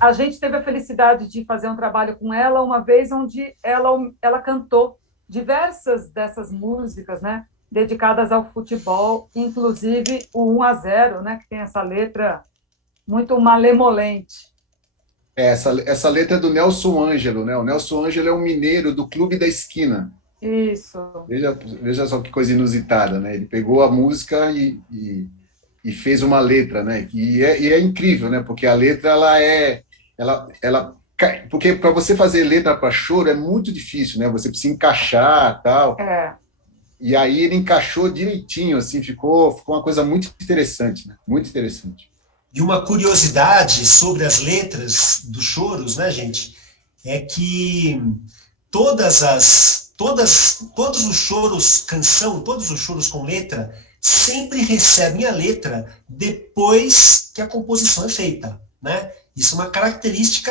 A gente teve a felicidade de fazer um trabalho com ela uma vez, onde ela cantou diversas dessas músicas, né, dedicadas ao futebol, inclusive o 1-0, né, que tem essa letra muito malemolente. Essa letra é do Nelson Ângelo, né? O Nelson Ângelo é um mineiro do Clube da Esquina. Isso. Veja só que coisa inusitada, né? Ele pegou a música e fez uma letra, né? E é incrível, né? Porque a letra, porque para você fazer letra para choro é muito difícil, né? Você precisa encaixar, tal. E aí ele encaixou direitinho, assim, ficou uma coisa muito interessante, né? Muito interessante. E uma curiosidade sobre as letras dos choros, né, gente, é que todos os choros canção, todos os choros com letra, sempre recebem a letra depois que a composição é feita, né? Isso é uma característica,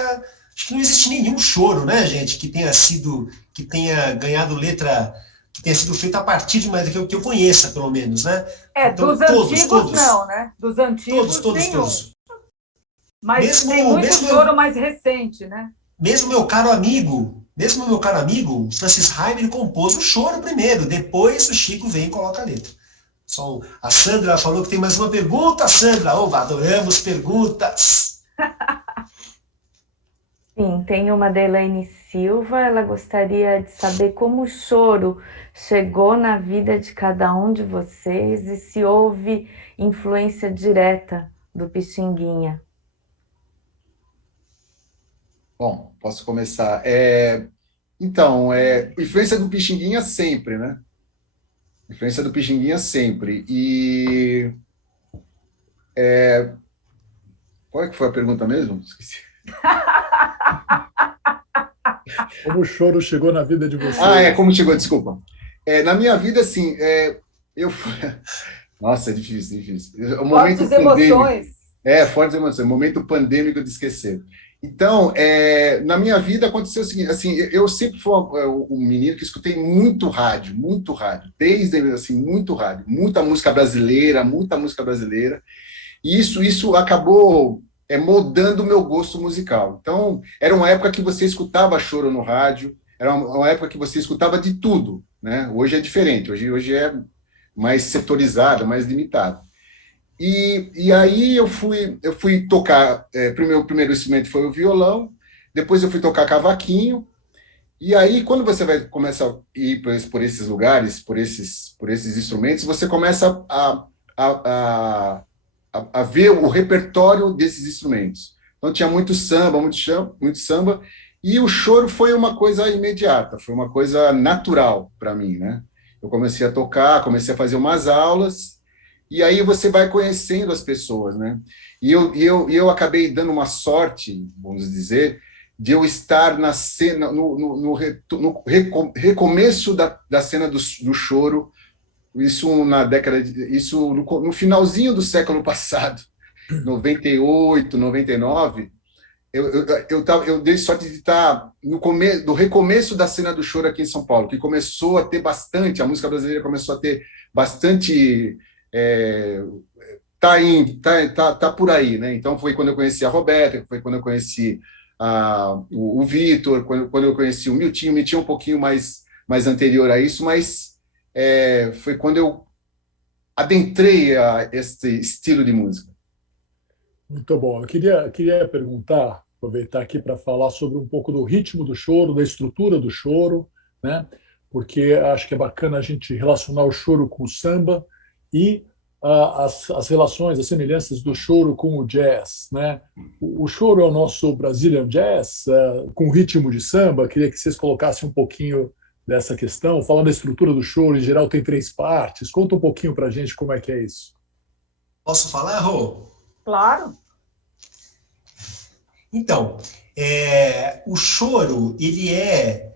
acho que não existe nenhum choro, né, gente, que tenha ganhado letra, que tenha sido feita a partir de uma letra que eu conheça, pelo menos, né? Então, dos antigos não, né? Dos antigos todos. Mas tem muito choro mais recente, né? Mesmo meu caro amigo, Francis Haim, ele compôs o choro primeiro, depois o Chico vem e coloca a letra. A Sandra falou que tem mais uma pergunta, Sandra. Adoramos perguntas. Sim, tem uma da Elaine Silva, ela gostaria de saber como o choro chegou na vida de cada um de vocês e se houve influência direta do Pixinguinha. Bom, posso começar. Influência do Pixinguinha sempre, né? Influência do Pixinguinha sempre. E... qual é que foi a pergunta mesmo? Esqueci. Como o choro chegou na vida de vocês? Como chegou, desculpa. Na minha vida, assim, Nossa, é difícil. Fortes emoções. Fortes emoções. Momento pandêmico de esquecer. Então, na minha vida aconteceu o seguinte, assim, eu sempre fui um menino que escutei muito rádio, desde, assim, muito rádio, muita música brasileira, e isso acabou moldando o meu gosto musical. Então, era uma época que você escutava choro no rádio, era uma época que você escutava de tudo, né? Hoje é diferente, hoje é mais setorizado, mais limitado. E aí eu fui tocar, meu primeiro instrumento foi o violão, depois eu fui tocar cavaquinho, e aí quando você começa a ir por esses lugares, por esses instrumentos, você começa a ver o repertório desses instrumentos. Então tinha muito samba, muito samba, e o choro foi uma coisa imediata, foi uma coisa natural para mim, né? Eu comecei a tocar, comecei a fazer umas aulas, e aí você vai conhecendo as pessoas, né? E eu acabei dando uma sorte, vamos dizer, de eu estar na cena, no recomeço da cena do choro, isso na década isso no finalzinho do século passado, 98, 99, eu dei sorte de estar no recomeço da cena do choro aqui em São Paulo, que começou a ter bastante, a música brasileira começou a ter bastante, tá por aí, né? Então foi quando eu conheci a Roberta, foi quando eu conheci o Vitor, quando eu conheci o Miltinho um pouquinho mais anterior a isso, mas foi quando eu adentrei a este estilo de música. Muito bom. Eu queria perguntar, aproveitar aqui para falar sobre um pouco do ritmo do choro, da estrutura do choro, né? Porque acho que é bacana a gente relacionar o choro com o samba e as relações, as semelhanças do choro com o jazz, né? O choro é o nosso Brazilian Jazz, com ritmo de samba. Queria que vocês colocassem um pouquinho dessa questão, falando da estrutura do choro. Em geral tem 3 partes. Conta um pouquinho para a gente como é que é isso. Posso falar, Rô? Claro. Então, o choro, ele é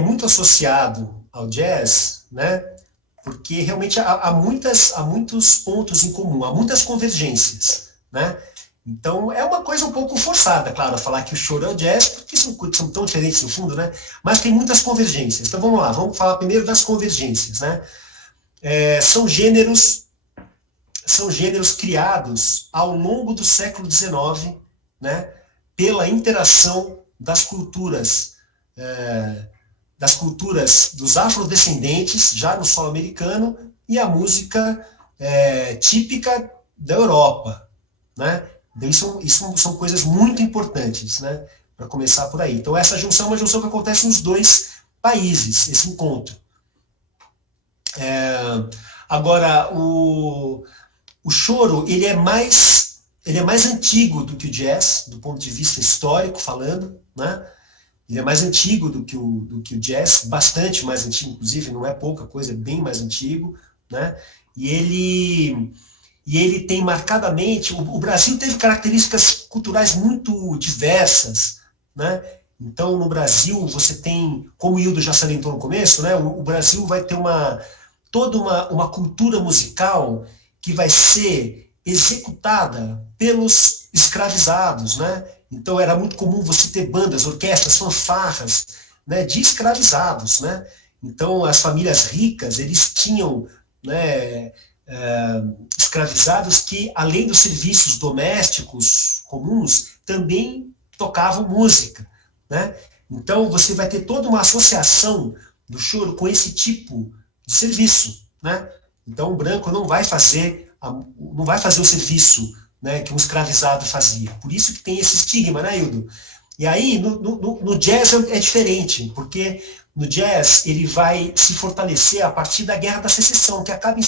muito associado ao jazz, né? Porque realmente há muitos pontos em comum, há muitas convergências, né? Então, é uma coisa um pouco forçada, claro, falar que o choro é o jazz, porque são tão diferentes no fundo, né? Mas tem muitas convergências. Então, vamos lá, vamos falar primeiro das convergências, né? São gêneros criados ao longo do século XIX, né? Pela interação das culturas dos afrodescendentes, já no solo americano, e a música típica da Europa, né? Então, isso são coisas muito importantes, né? Para começar por aí. Então, essa junção é uma junção que acontece nos 2 países, esse encontro. Agora, o choro, ele é mais antigo do que o jazz, do ponto de vista histórico falando, né? Ele é mais antigo do que o jazz, bastante mais antigo, inclusive, não é pouca coisa, é bem mais antigo, né? E ele tem marcadamente... O Brasil teve características culturais muito diversas, né? Então, no Brasil, você tem, como o Hildo já salientou no começo, né? O Brasil vai ter toda uma cultura musical que vai ser executada pelos escravizados, né? Então, era muito comum você ter bandas, orquestras, fanfarras, né, de escravizados, né? Então, as famílias ricas, eles tinham, né, escravizados que, além dos serviços domésticos comuns, também tocavam música, né? Então, você vai ter toda uma associação do choro com esse tipo de serviço, né? Então, o branco não vai fazer o serviço, né, que um escravizado fazia. Por isso que tem esse estigma, né, Hildo? E aí, no jazz é diferente, porque no jazz ele vai se fortalecer a partir da Guerra da Secessão, que acaba em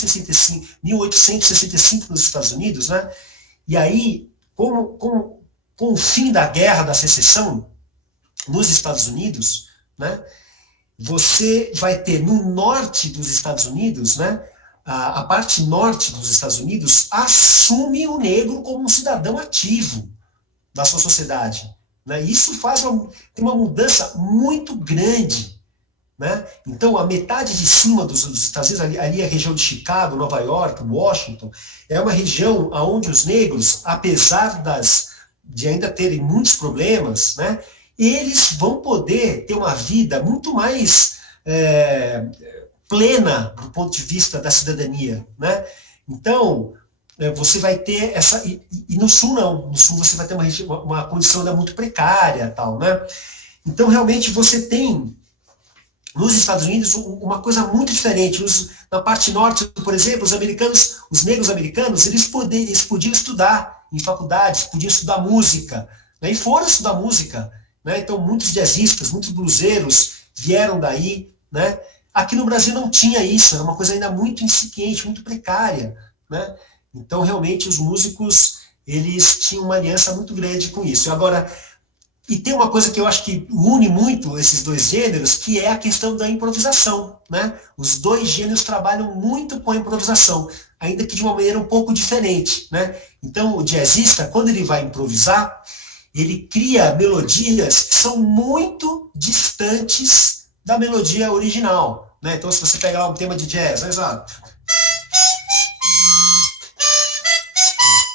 1865 nos Estados Unidos, né? E aí, com o fim da Guerra da Secessão nos Estados Unidos, né, você vai ter no norte dos Estados Unidos, né, a parte norte dos Estados Unidos assume o negro como um cidadão ativo da sua sociedade, né? Isso tem uma mudança muito grande, né? Então, a metade de cima dos Estados Unidos, ali a região de Chicago, Nova York, Washington, é uma região onde os negros, apesar de ainda terem muitos problemas, né, eles vão poder ter uma vida muito mais plena do ponto de vista da cidadania, né? Então, você vai ter essa... E no Sul, não. No Sul, você vai ter uma condição ainda muito precária, tal, né? Então, realmente, você tem, nos Estados Unidos, uma coisa muito diferente. Na parte norte, por exemplo, os negros americanos, eles podiam estudar em faculdades, podiam estudar música, né? E foram estudar música, né? Então, muitos jazzistas, muitos bluseiros vieram daí, né? Aqui no Brasil não tinha isso, era uma coisa ainda muito incipiente, muito precária, né? Então, realmente, os músicos, eles tinham uma aliança muito grande com isso. Agora, e tem uma coisa que eu acho que une muito esses dois gêneros, que é a questão da improvisação, né? Os dois gêneros trabalham muito com a improvisação, ainda que de uma maneira um pouco diferente, né? Então, o jazzista, quando ele vai improvisar, ele cria melodias que são muito distantes da melodia original, né? Então, se você pegar um tema de jazz, né,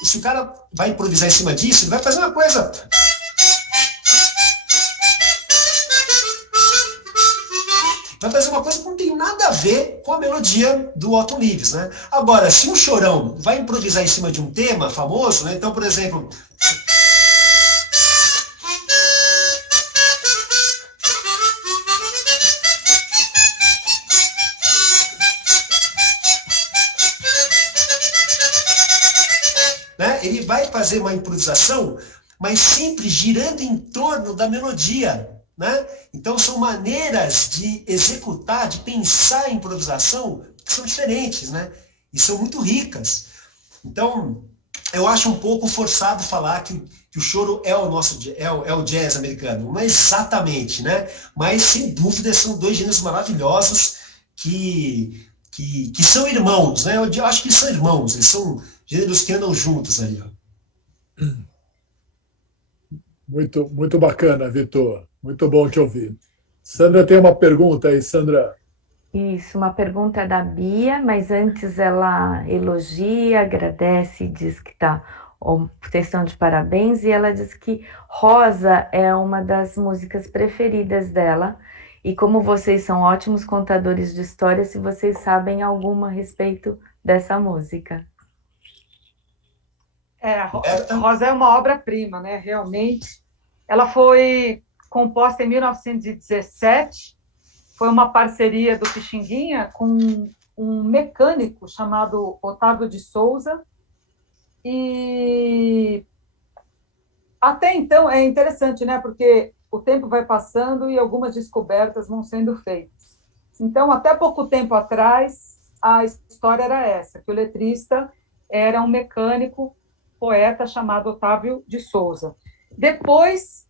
se o cara vai improvisar em cima disso, ele vai fazer uma coisa... Vai fazer uma coisa que não tem nada a ver com a melodia do Otto Lives, né? Agora, se um chorão vai improvisar em cima de um tema famoso, né? Então, por exemplo... né? Ele vai fazer uma improvisação, mas sempre girando em torno da melodia, né? Então, são maneiras de executar, de pensar a improvisação que são diferentes, né? E são muito ricas. Então, eu acho um pouco forçado falar que o choro é o jazz americano. Não é exatamente, né? Mas, sem dúvida, são dois gêneros maravilhosos que são irmãos, né? Eu acho que são irmãos, eles são gêneros que andam juntos ali, ó. Muito, muito bacana, Vitor. Muito bom te ouvir. Sandra tem uma pergunta aí, Sandra. Isso, uma pergunta da Bia, mas antes ela elogia, agradece, diz que está questão de parabéns, e ela diz que Rosa é uma das músicas preferidas dela, e como vocês são ótimos contadores de histórias, se vocês sabem alguma a respeito dessa música. Rosa é uma obra-prima, né? Realmente. Ela foi composta em 1917, foi uma parceria do Pixinguinha com um mecânico chamado Otávio de Souza, e até então é interessante, né? Porque o tempo vai passando e algumas descobertas vão sendo feitas. Então, até pouco tempo atrás, a história era essa, que o letrista era um mecânico, poeta chamado Otávio de Souza. Depois,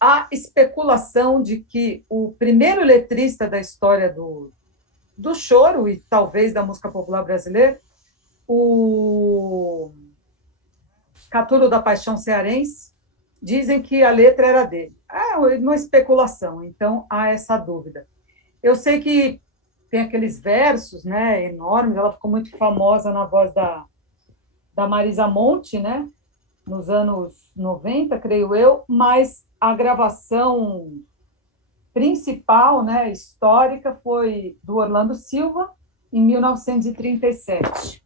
a especulação de que o primeiro letrista da história do choro, e talvez da música popular brasileira, o Caturo da Paixão Cearense, dizem que a letra era dele. É uma especulação, então há essa dúvida. Eu sei que tem aqueles versos, né, enormes, ela ficou muito famosa na voz da Marisa Monte, né, nos anos 90, creio eu, mas a gravação principal, né, histórica, foi do Orlando Silva, em 1937.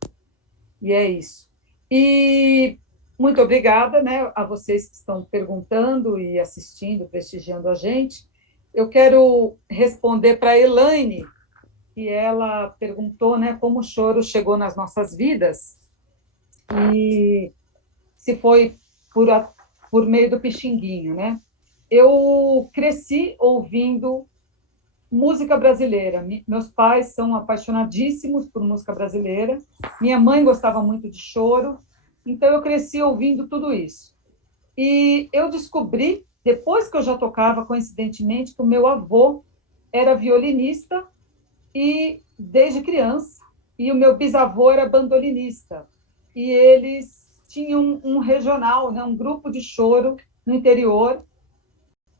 E é isso. E muito obrigada, né, a vocês que estão perguntando e assistindo, prestigiando a gente. Eu quero responder para a Elaine, que ela perguntou, né, como o choro chegou nas nossas vidas, e se foi por meio do Pixinguinha, né? Eu cresci ouvindo música brasileira. Meus pais são apaixonadíssimos por música brasileira. Minha mãe gostava muito de choro. Então, eu cresci ouvindo tudo isso. E eu descobri, depois que eu já tocava, coincidentemente, que o meu avô era violinista e desde criança, e o meu bisavô era bandolinista. E eles tinham um regional, né, um grupo de choro no interior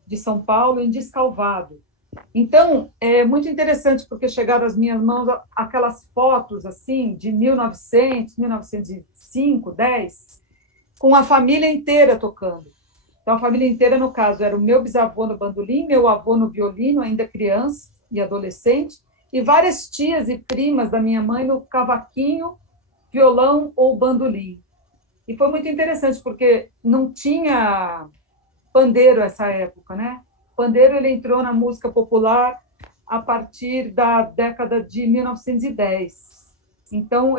de São Paulo, em Descalvado. Então, é muito interessante, porque chegaram às minhas mãos aquelas fotos assim de 1900, 1905, 10, com a família inteira tocando. Então, a família inteira, no caso, era o meu bisavô no bandolim, meu avô no violino, ainda criança e adolescente, e várias tias e primas da minha mãe no cavaquinho, violão ou bandolim. E foi muito interessante, porque não tinha pandeiro essa época, né? Pandeiro ele entrou na música popular a partir da década de 1910. Então,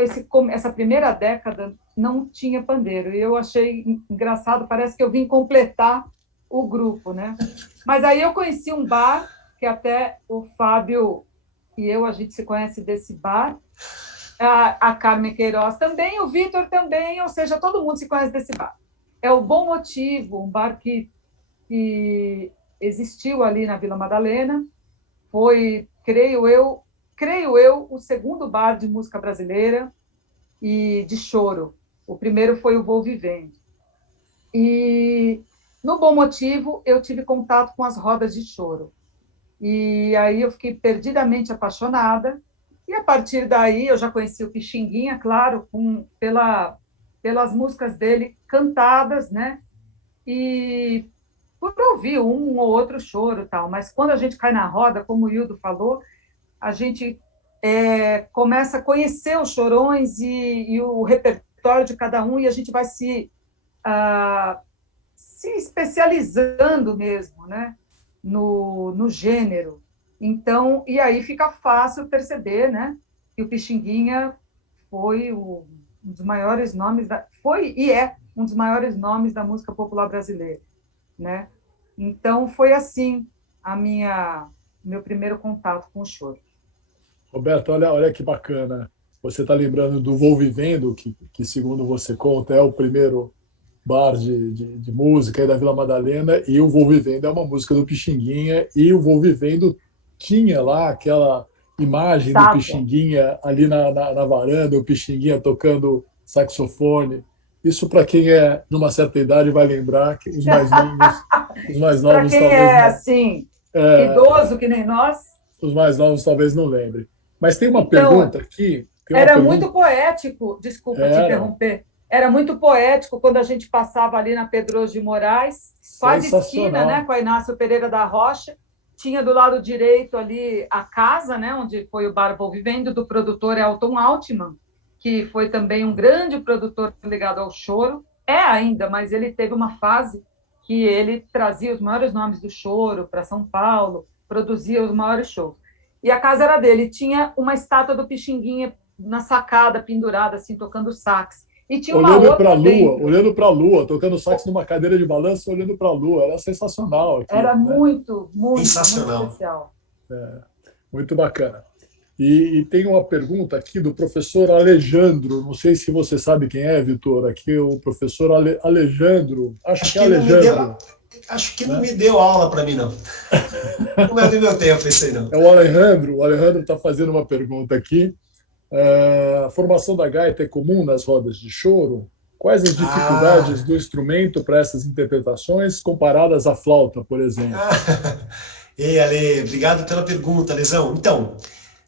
essa primeira década não tinha pandeiro. E eu achei engraçado, parece que eu vim completar o grupo, né? Mas aí eu conheci um bar, que até o Fábio e eu, a gente se conhece desse bar, a Carmen Queiroz também, o Vitor também, ou seja, todo mundo se conhece desse bar. É o Bom Motivo, um bar que existiu ali na Vila Madalena, foi, creio eu, o segundo bar de música brasileira e de choro. O primeiro foi o Vou Vivendo. E no Bom Motivo eu tive contato com as rodas de choro. E aí eu fiquei perdidamente apaixonada. E a partir daí eu já conheci o Pixinguinha, claro, pelas músicas dele cantadas, né? E por ouvir um ou outro choro e tal. Mas quando a gente cai na roda, como o Hildo falou, a gente começa a conhecer os chorões e o repertório de cada um, e a gente vai se especializando mesmo, né? no gênero. Então, e aí fica fácil perceber, né, que o Pixinguinha foi um dos maiores nomes um dos maiores nomes da música popular brasileira, né? Então foi assim meu primeiro contato com o choro. Roberto, olha que bacana. Você está lembrando do Vou Vivendo, que segundo você conta é o primeiro bar de música aí da Vila Madalena, e o Vou Vivendo é uma música do Pixinguinha, e o Vou Vivendo tinha lá aquela imagem do Pixinguinha ali na varanda, o Pixinguinha tocando saxofone. Isso, para quem é de uma certa idade, vai lembrar, que os mais novos para quem talvez não. Assim, idoso que nem nós. Os mais novos talvez não lembrem. Mas tem uma pergunta aqui. Muito poético, desculpa te interromper. Era muito poético quando a gente passava ali na Pedroso de Moraes, quase esquina, né, com a Inácio Pereira da Rocha. Tinha do lado direito ali a casa, né, onde foi o Bar Vou Vivendo, do produtor Elton Altman, que foi também um grande produtor ligado ao choro. É ainda, mas ele teve uma fase que ele trazia os maiores nomes do choro para São Paulo, produzia os maiores shows. E a casa era dele. Tinha uma estátua do Pixinguinha na sacada, pendurada, assim, tocando sax. E tinha olhando para a lua, tocando sax numa cadeira de balanço, olhando para a lua. Era sensacional. Era muito sensacional. Muito especial. Muito bacana. E tem uma pergunta aqui do professor Alejandro. Não sei se você sabe quem é, Vitor. Aqui o professor Alejandro. Acho que é Alejandro. Acho que não me deu aula para mim, não. Não é do meu tempo esse aí, não. É o Alejandro. O Alejandro está fazendo uma pergunta aqui. A formação da gaita é comum nas rodas de choro? Quais as dificuldades do instrumento para essas interpretações comparadas à flauta, por exemplo? Ei, Ale, obrigado pela pergunta, Lesão. Então,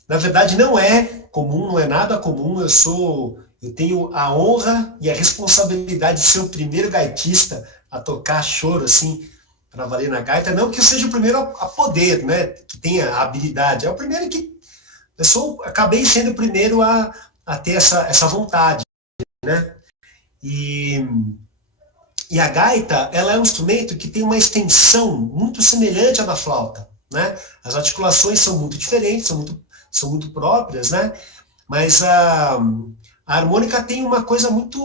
na verdade, não é comum, não é nada comum. Eu tenho a honra e a responsabilidade de ser o primeiro gaitista a tocar choro, assim, para valer na gaita. Não que eu seja o primeiro a poder, né, que tenha a habilidade. É o primeiro que... acabei sendo o primeiro a ter essa vontade, né? E a gaita, ela é um instrumento que tem uma extensão muito semelhante à da flauta, né? As articulações são muito diferentes, são muito próprias, né? Mas a harmônica tem uma coisa muito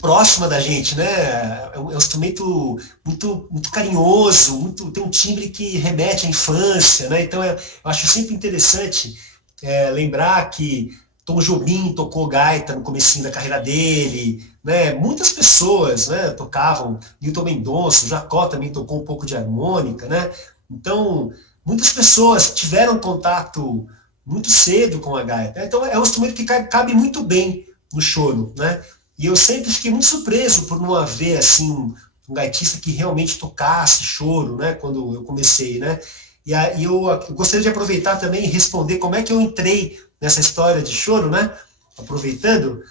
próxima da gente, né? É um instrumento muito carinhoso, tem um timbre que remete à infância, né? Então eu acho sempre interessante lembrar que Tom Jobim tocou gaita no comecinho da carreira dele, né? Muitas pessoas, né, tocavam, Newton Mendonça, o Jacó também tocou um pouco de harmônica, né? Então, muitas pessoas tiveram contato muito cedo com a gaita. Então é um instrumento que cabe muito bem no choro, né? E eu sempre fiquei muito surpreso por não haver, assim, um gaitista que realmente tocasse choro, né, quando eu comecei, né? E eu gostaria de aproveitar também e responder como é que eu entrei nessa história de choro, né? Aproveitando,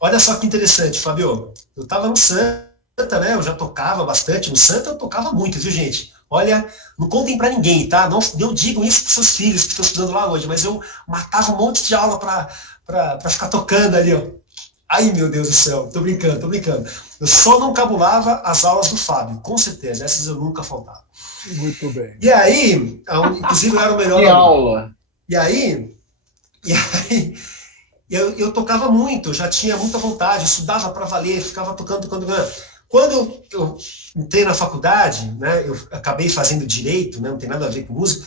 olha só que interessante, Fabio. Eu estava no Santa, né? Eu já tocava bastante. No Santa eu tocava muito, viu, gente? Olha, não contem para ninguém, tá? Não digam isso para seus filhos que estão estudando lá hoje, mas eu matava um monte de aula para ficar tocando ali, ó. Ai, meu Deus do céu, tô brincando, tô brincando. Eu só não cabulava as aulas do Fábio, com certeza, essas eu nunca faltava. Muito bem. E aí, inclusive eu era o melhor Que aluno. aula! E aí eu tocava muito, eu já tinha muita vontade, eu estudava para valer, ficava tocando. Quando eu entrei na faculdade, né, eu acabei fazendo direito, né, não tem nada a ver com música.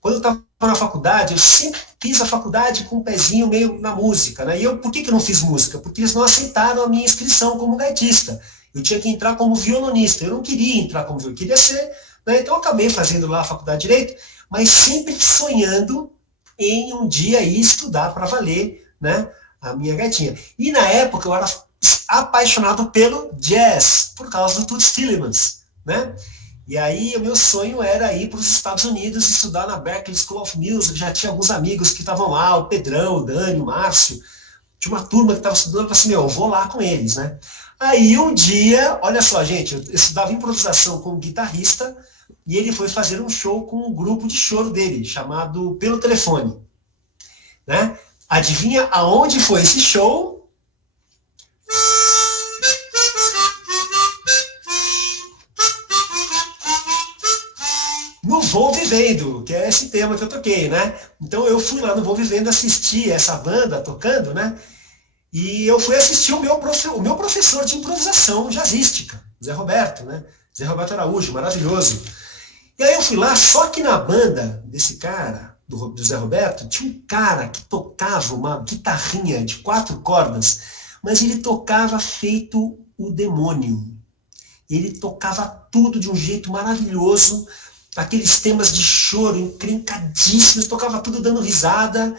Quando eu estava na faculdade, eu sempre fiz a faculdade com um pezinho meio na música, né? E por que eu não fiz música? Porque eles não aceitaram a minha inscrição como gaitista. Eu tinha que entrar como violonista. Eu não queria entrar como violonista, eu queria ser, né? Então eu acabei fazendo lá a faculdade de direito, mas sempre sonhando em um dia ir estudar para valer, né, a minha gaitinha. E na época eu era apaixonado pelo jazz, por causa do Toots Thielemans, né? E aí o meu sonho era ir para os Estados Unidos estudar na Berklee School of Music. Já tinha alguns amigos que estavam lá, o Pedrão, o Dani, o Márcio. Tinha uma turma que estava estudando, eu falei assim, eu vou lá com eles, né? Aí um dia, olha só, gente, eu estudava improvisação como guitarrista e ele foi fazer um show com um grupo de choro dele, chamado Pelo Telefone, né? Adivinha aonde foi esse show? No Vou Vivendo, que é esse tema que eu toquei, né? Então eu fui lá no Vou Vivendo assistir essa banda tocando, né? E eu fui assistir o meu professor de improvisação jazzística, Zé Roberto, né? Zé Roberto Araújo, maravilhoso. E aí eu fui lá, só que na banda desse cara, do Zé Roberto, tinha um cara que tocava uma guitarrinha de 4 cordas, mas ele tocava feito o demônio. Ele tocava tudo de um jeito maravilhoso, aqueles temas de choro encrencadíssimos, tocava tudo dando risada,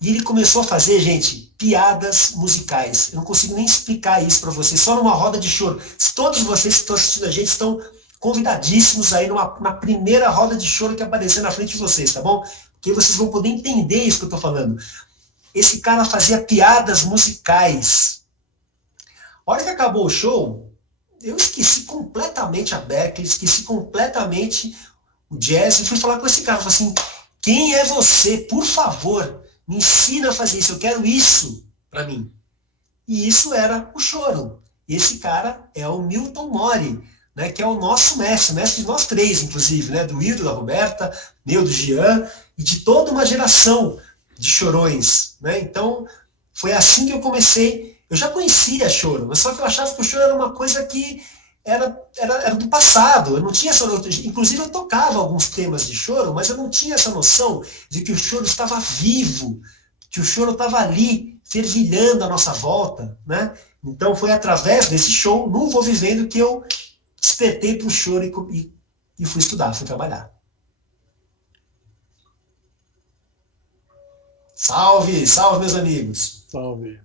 e ele começou a fazer, gente, piadas musicais. Eu não consigo nem explicar isso para vocês, só numa roda de choro. Todos vocês que estão assistindo a gente estão convidadíssimos aí na primeira roda de choro que aparecer na frente de vocês, tá bom? Porque vocês vão poder entender isso que eu estou falando. Esse cara fazia piadas musicais. A hora que acabou o show, eu esqueci completamente a Berklee, esqueci completamente o jazz e fui falar com esse cara. Falei assim, quem é você? Por favor, me ensina a fazer isso. Eu quero isso para mim. E isso era o choro. Esse cara é o Milton Mori, né, que é o nosso mestre de nós três, inclusive, né, do Hildo, da Roberta, meu, do Jean, e de toda uma geração de chorões. Né? Então, foi assim que eu comecei. Eu já conhecia choro, mas só que eu achava que o choro era uma coisa que era do passado. Eu não tinha essa noção. Inclusive, eu tocava alguns temas de choro, mas eu não tinha essa noção de que o choro estava vivo, que o choro estava ali, fervilhando à nossa volta. Né? Então, foi através desse show, no Vou Vivendo, que eu despertei para o choro e fui estudar, fui trabalhar. Salve, salve, meus amigos. Salve.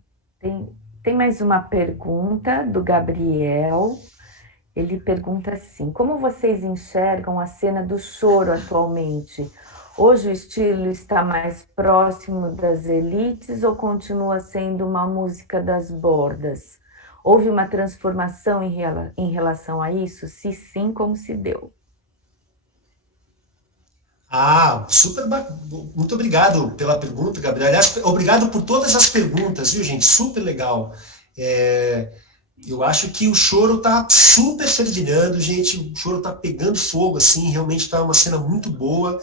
Tem mais uma pergunta do Gabriel. Ele pergunta assim, como vocês enxergam a cena do choro atualmente? Hoje o estilo está mais próximo das elites ou continua sendo uma música das bordas? Houve uma transformação em relação a isso? Se sim, como se deu? Muito obrigado pela pergunta, Gabriel. Aliás, obrigado por todas as perguntas, viu, gente? Super legal. Eu acho que o choro tá super fervilhando, gente. O choro tá pegando fogo, assim. Realmente tá uma cena muito boa.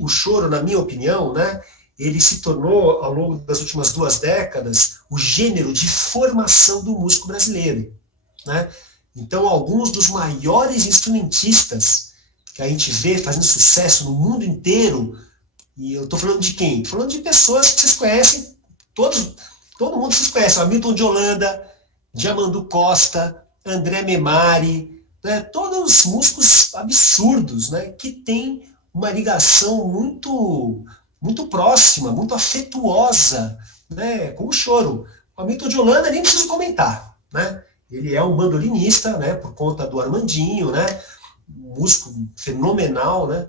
O choro, na minha opinião, né? Ele se tornou, ao longo das últimas 2 décadas, o gênero de formação do músico brasileiro, né? Então, alguns dos maiores instrumentistas que a gente vê fazendo sucesso no mundo inteiro, e eu estou falando de quem? Estou falando de pessoas que vocês conhecem, todo mundo vocês conhecem, Hamilton de Holanda, Diamandu Costa, André Memari, né? Todos músicos absurdos, né? Que têm uma ligação muito, muito próxima, muito afetuosa, né? Com o choro. O Hamilton de Holanda nem preciso comentar, né? Ele é um bandolinista, né? Por conta do Armandinho, né? Músico fenomenal, né?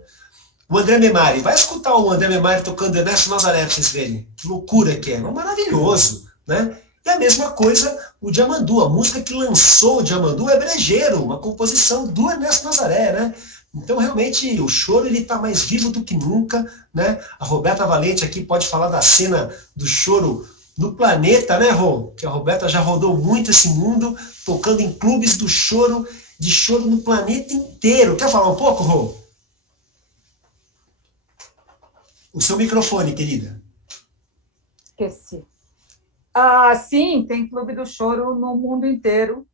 O André Memari, vai escutar o André Memari tocando Ernesto Nazaré para vocês verem que loucura que é, maravilhoso, né? E a mesma coisa o Diamandu, a música que lançou o Diamandu é Brejeiro, uma composição do Ernesto Nazaré, né? Então, realmente, o choro está mais vivo do que nunca, né? A Roberta Valente aqui pode falar da cena do choro no planeta, né, Rô? Que a Roberta já rodou muito esse mundo, tocando em clubes do choro, de choro no planeta inteiro. Quer falar um pouco, Rô? O seu microfone, querida. Esqueci. Sim, tem Clube do Choro no mundo inteiro.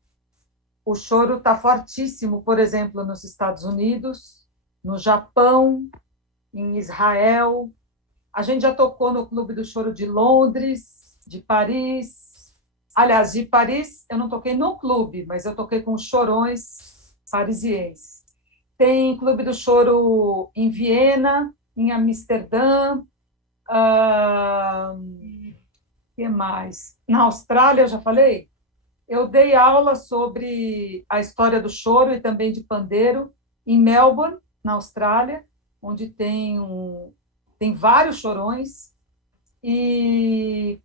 O choro está fortíssimo, por exemplo, nos Estados Unidos, no Japão, em Israel. A gente já tocou no Clube do Choro de Londres, de Paris. Aliás, de Paris eu não toquei no clube, mas eu toquei com os chorões parisienses. Tem Clube do Choro em Viena, em Amsterdã. Que mais? Na Austrália, eu já falei? Eu dei aula sobre a história do choro e também de pandeiro em Melbourne, na Austrália, onde tem vários chorões. E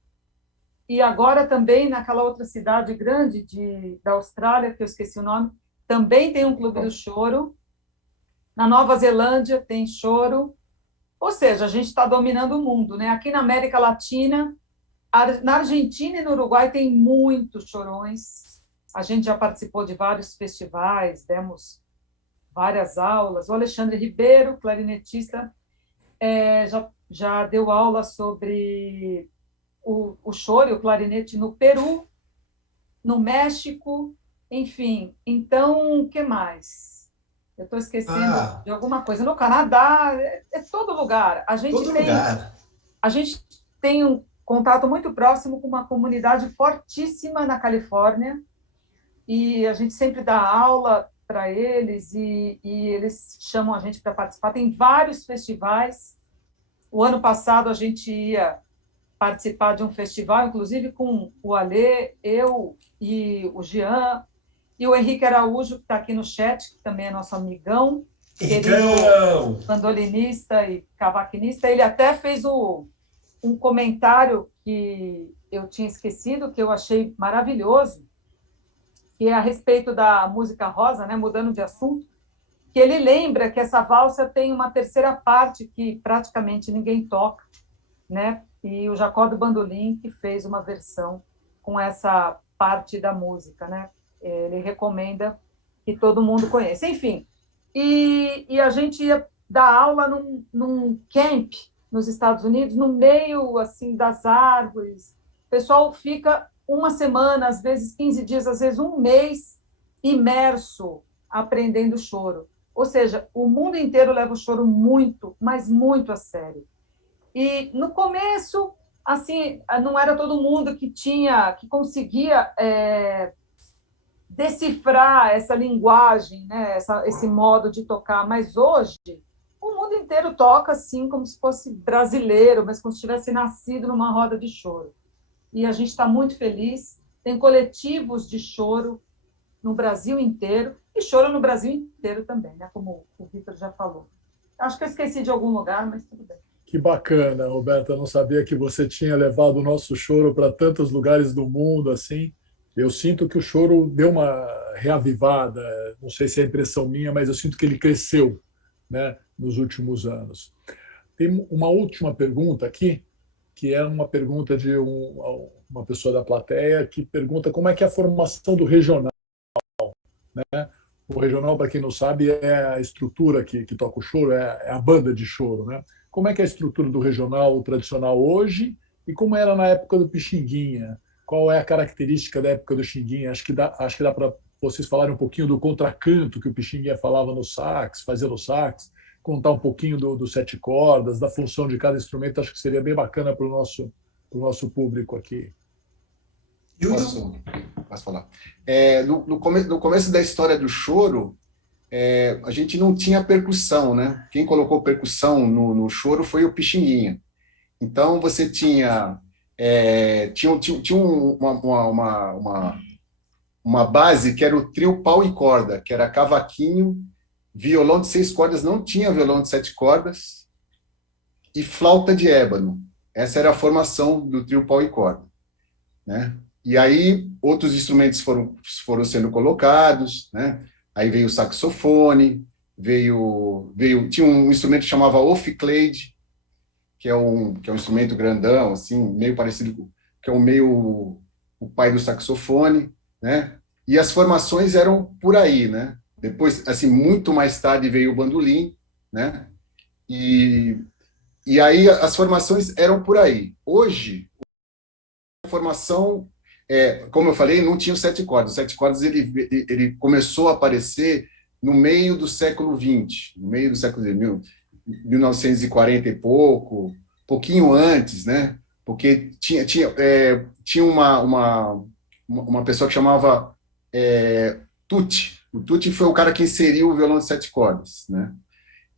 agora também naquela outra cidade grande da Austrália, que eu esqueci o nome, também tem um clube do choro. Na Nova Zelândia tem choro. Ou seja, a gente está dominando o mundo, né? Aqui na América Latina, na Argentina e no Uruguai tem muitos chorões. A gente já participou de vários festivais, demos várias aulas. O Alexandre Ribeiro, clarinetista, já deu aula sobre o choro e o clarinete no Peru, no México, enfim. Então, o que mais? Eu estou esquecendo de alguma coisa. No Canadá, é todo lugar. A gente tem um contato muito próximo com uma comunidade fortíssima na Califórnia, e a gente sempre dá aula para eles, e eles chamam a gente para participar. Tem vários festivais. O ano passado a gente ia participar de um festival, inclusive com o Alê, eu e o Jean, e o Henrique Araújo, que está aqui no chat, que também é nosso amigão, querido bandolinista e cavaquinista. Ele até fez um comentário que eu tinha esquecido, que eu achei maravilhoso, que é a respeito da música rosa, né, mudando de assunto, que ele lembra que essa valsa tem uma terceira parte que praticamente ninguém toca, né? E o Jacó do Bandolim que fez uma versão com essa parte da música, né? Ele recomenda que todo mundo conheça. Enfim, e a gente ia dar aula num camp nos Estados Unidos, no meio assim das árvores. O pessoal fica uma semana, às vezes 15 dias, às vezes um mês, imerso, aprendendo choro. Ou seja, o mundo inteiro leva o choro muito, mas muito a sério. E no começo, assim, não era todo mundo que conseguia decifrar essa linguagem, né? Esse modo de tocar, mas hoje o mundo inteiro toca assim como se fosse brasileiro, mas como se tivesse nascido numa roda de choro. E a gente está muito feliz. Tem coletivos de choro no Brasil inteiro, e choro no Brasil inteiro também, né? Como o Vitor já falou. Acho que eu esqueci de algum lugar, mas tudo bem. Que bacana, Roberta. Eu não sabia que você tinha levado o nosso choro para tantos lugares do mundo assim. Eu sinto que o choro deu uma reavivada. Não sei se é impressão minha, mas eu sinto que ele cresceu, né, nos últimos anos. Tem uma última pergunta aqui, que é uma pergunta de uma pessoa da plateia, que pergunta como é que é a formação do regional, né? O regional, para quem não sabe, é a estrutura que toca o choro, é a banda de choro, né? Como é que é a estrutura do regional tradicional hoje e como era na época do Pixinguinha? Qual é a característica da época do Pixinguinha? Acho que dá para vocês falarem um pouquinho do contracanto que o Pixinguinha falava no sax, fazia no sax, contar um pouquinho do sete cordas, da função de cada instrumento. Acho que seria bem bacana para o nosso público aqui. Posso falar? No começo da história do choro, a gente não tinha percussão, né? Quem colocou percussão no choro foi o Pixinguinha. Então, você tinha uma base que era o trio pau e corda, que era cavaquinho, violão de 6 cordas, não tinha violão de 7 cordas, e flauta de ébano. Essa era a formação do trio pau e corda, né? E aí outros instrumentos foram sendo colocados, né? Aí veio o saxofone, tinha um instrumento que chamava ophicleide, que é um instrumento grandão, assim, meio parecido com, que é meio o pai do saxofone, né? E as formações eram por aí, né? Depois, assim, muito mais tarde veio o bandolim, né? E aí as formações eram por aí. Hoje, a formação, como eu falei, não tinha os sete cordas. Os sete cordas ele começou a aparecer no meio do século XX, no meio do século XX, 1940 e pouco, pouquinho antes, né? Porque tinha uma pessoa que chamava Tucci. O Tucci foi o cara que inseriu o violão de sete cordas, né?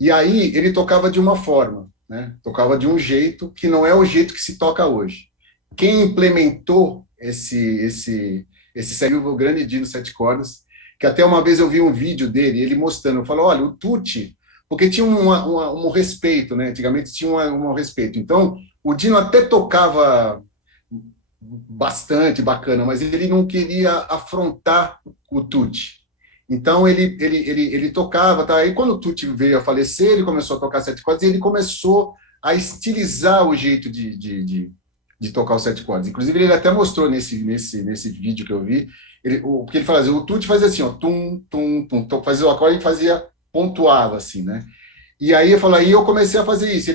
E aí ele tocava de uma forma, né? Tocava de um jeito que não é o jeito que se toca hoje. Quem implementou esse Silvio Grande Dino sete cordas, que até uma vez eu vi um vídeo dele, ele mostrando, eu falo, olha, o Tucci, porque tinha um respeito, né? Antigamente tinha um respeito. Então, o Dino até tocava bastante bacana, mas ele não queria afrontar o Tucci. Então, ele tocava, tá? E quando o Tucci veio a falecer, ele começou a tocar sete cordas e ele começou a estilizar o jeito de tocar os sete cordas. Inclusive, ele até mostrou nesse vídeo que eu vi, o que ele fazia. O Tucci fazia assim, ó, tum, tum, tum, fazia o acorde e fazia, pontuava, assim, né? E aí eu comecei a fazer isso.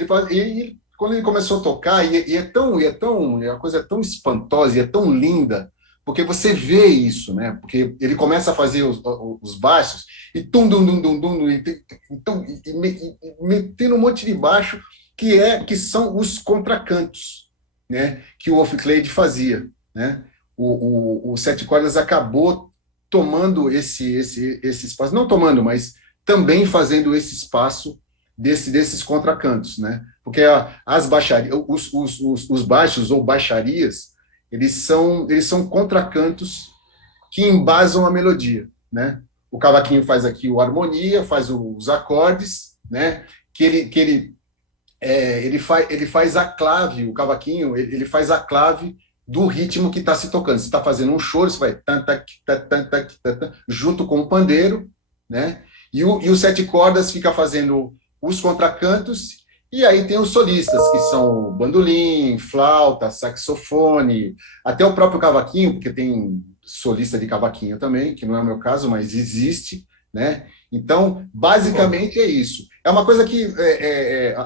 Quando ele começou a tocar, a coisa é tão espantosa, e é tão linda, porque você vê isso, né? Porque ele começa a fazer os baixos e tum, dum, dum, dum, dum, e metendo um monte de baixo que são os contracantos, né? Que o Ophicleide fazia, né? O sete cordas acabou tomando esse espaço, não tomando, mas também fazendo esse espaço desses contracantos, né? Porque as baixarias, os baixos ou baixarias, eles são contracantos que embasam a melodia, né? O cavaquinho faz aqui o harmonia, faz os acordes, né? Ele faz a clave, o cavaquinho, ele faz a clave do ritmo que está se tocando. Se está fazendo um choro, você vai tan, tan, tan, tan, tan, tan, tan, junto com o pandeiro, né? E os sete cordas fica fazendo os contracantos, e aí tem os solistas, que são o bandolim, flauta, saxofone, até o próprio cavaquinho, porque tem solista de cavaquinho também, que não é o meu caso, mas existe, né? Então, basicamente é isso. É uma coisa que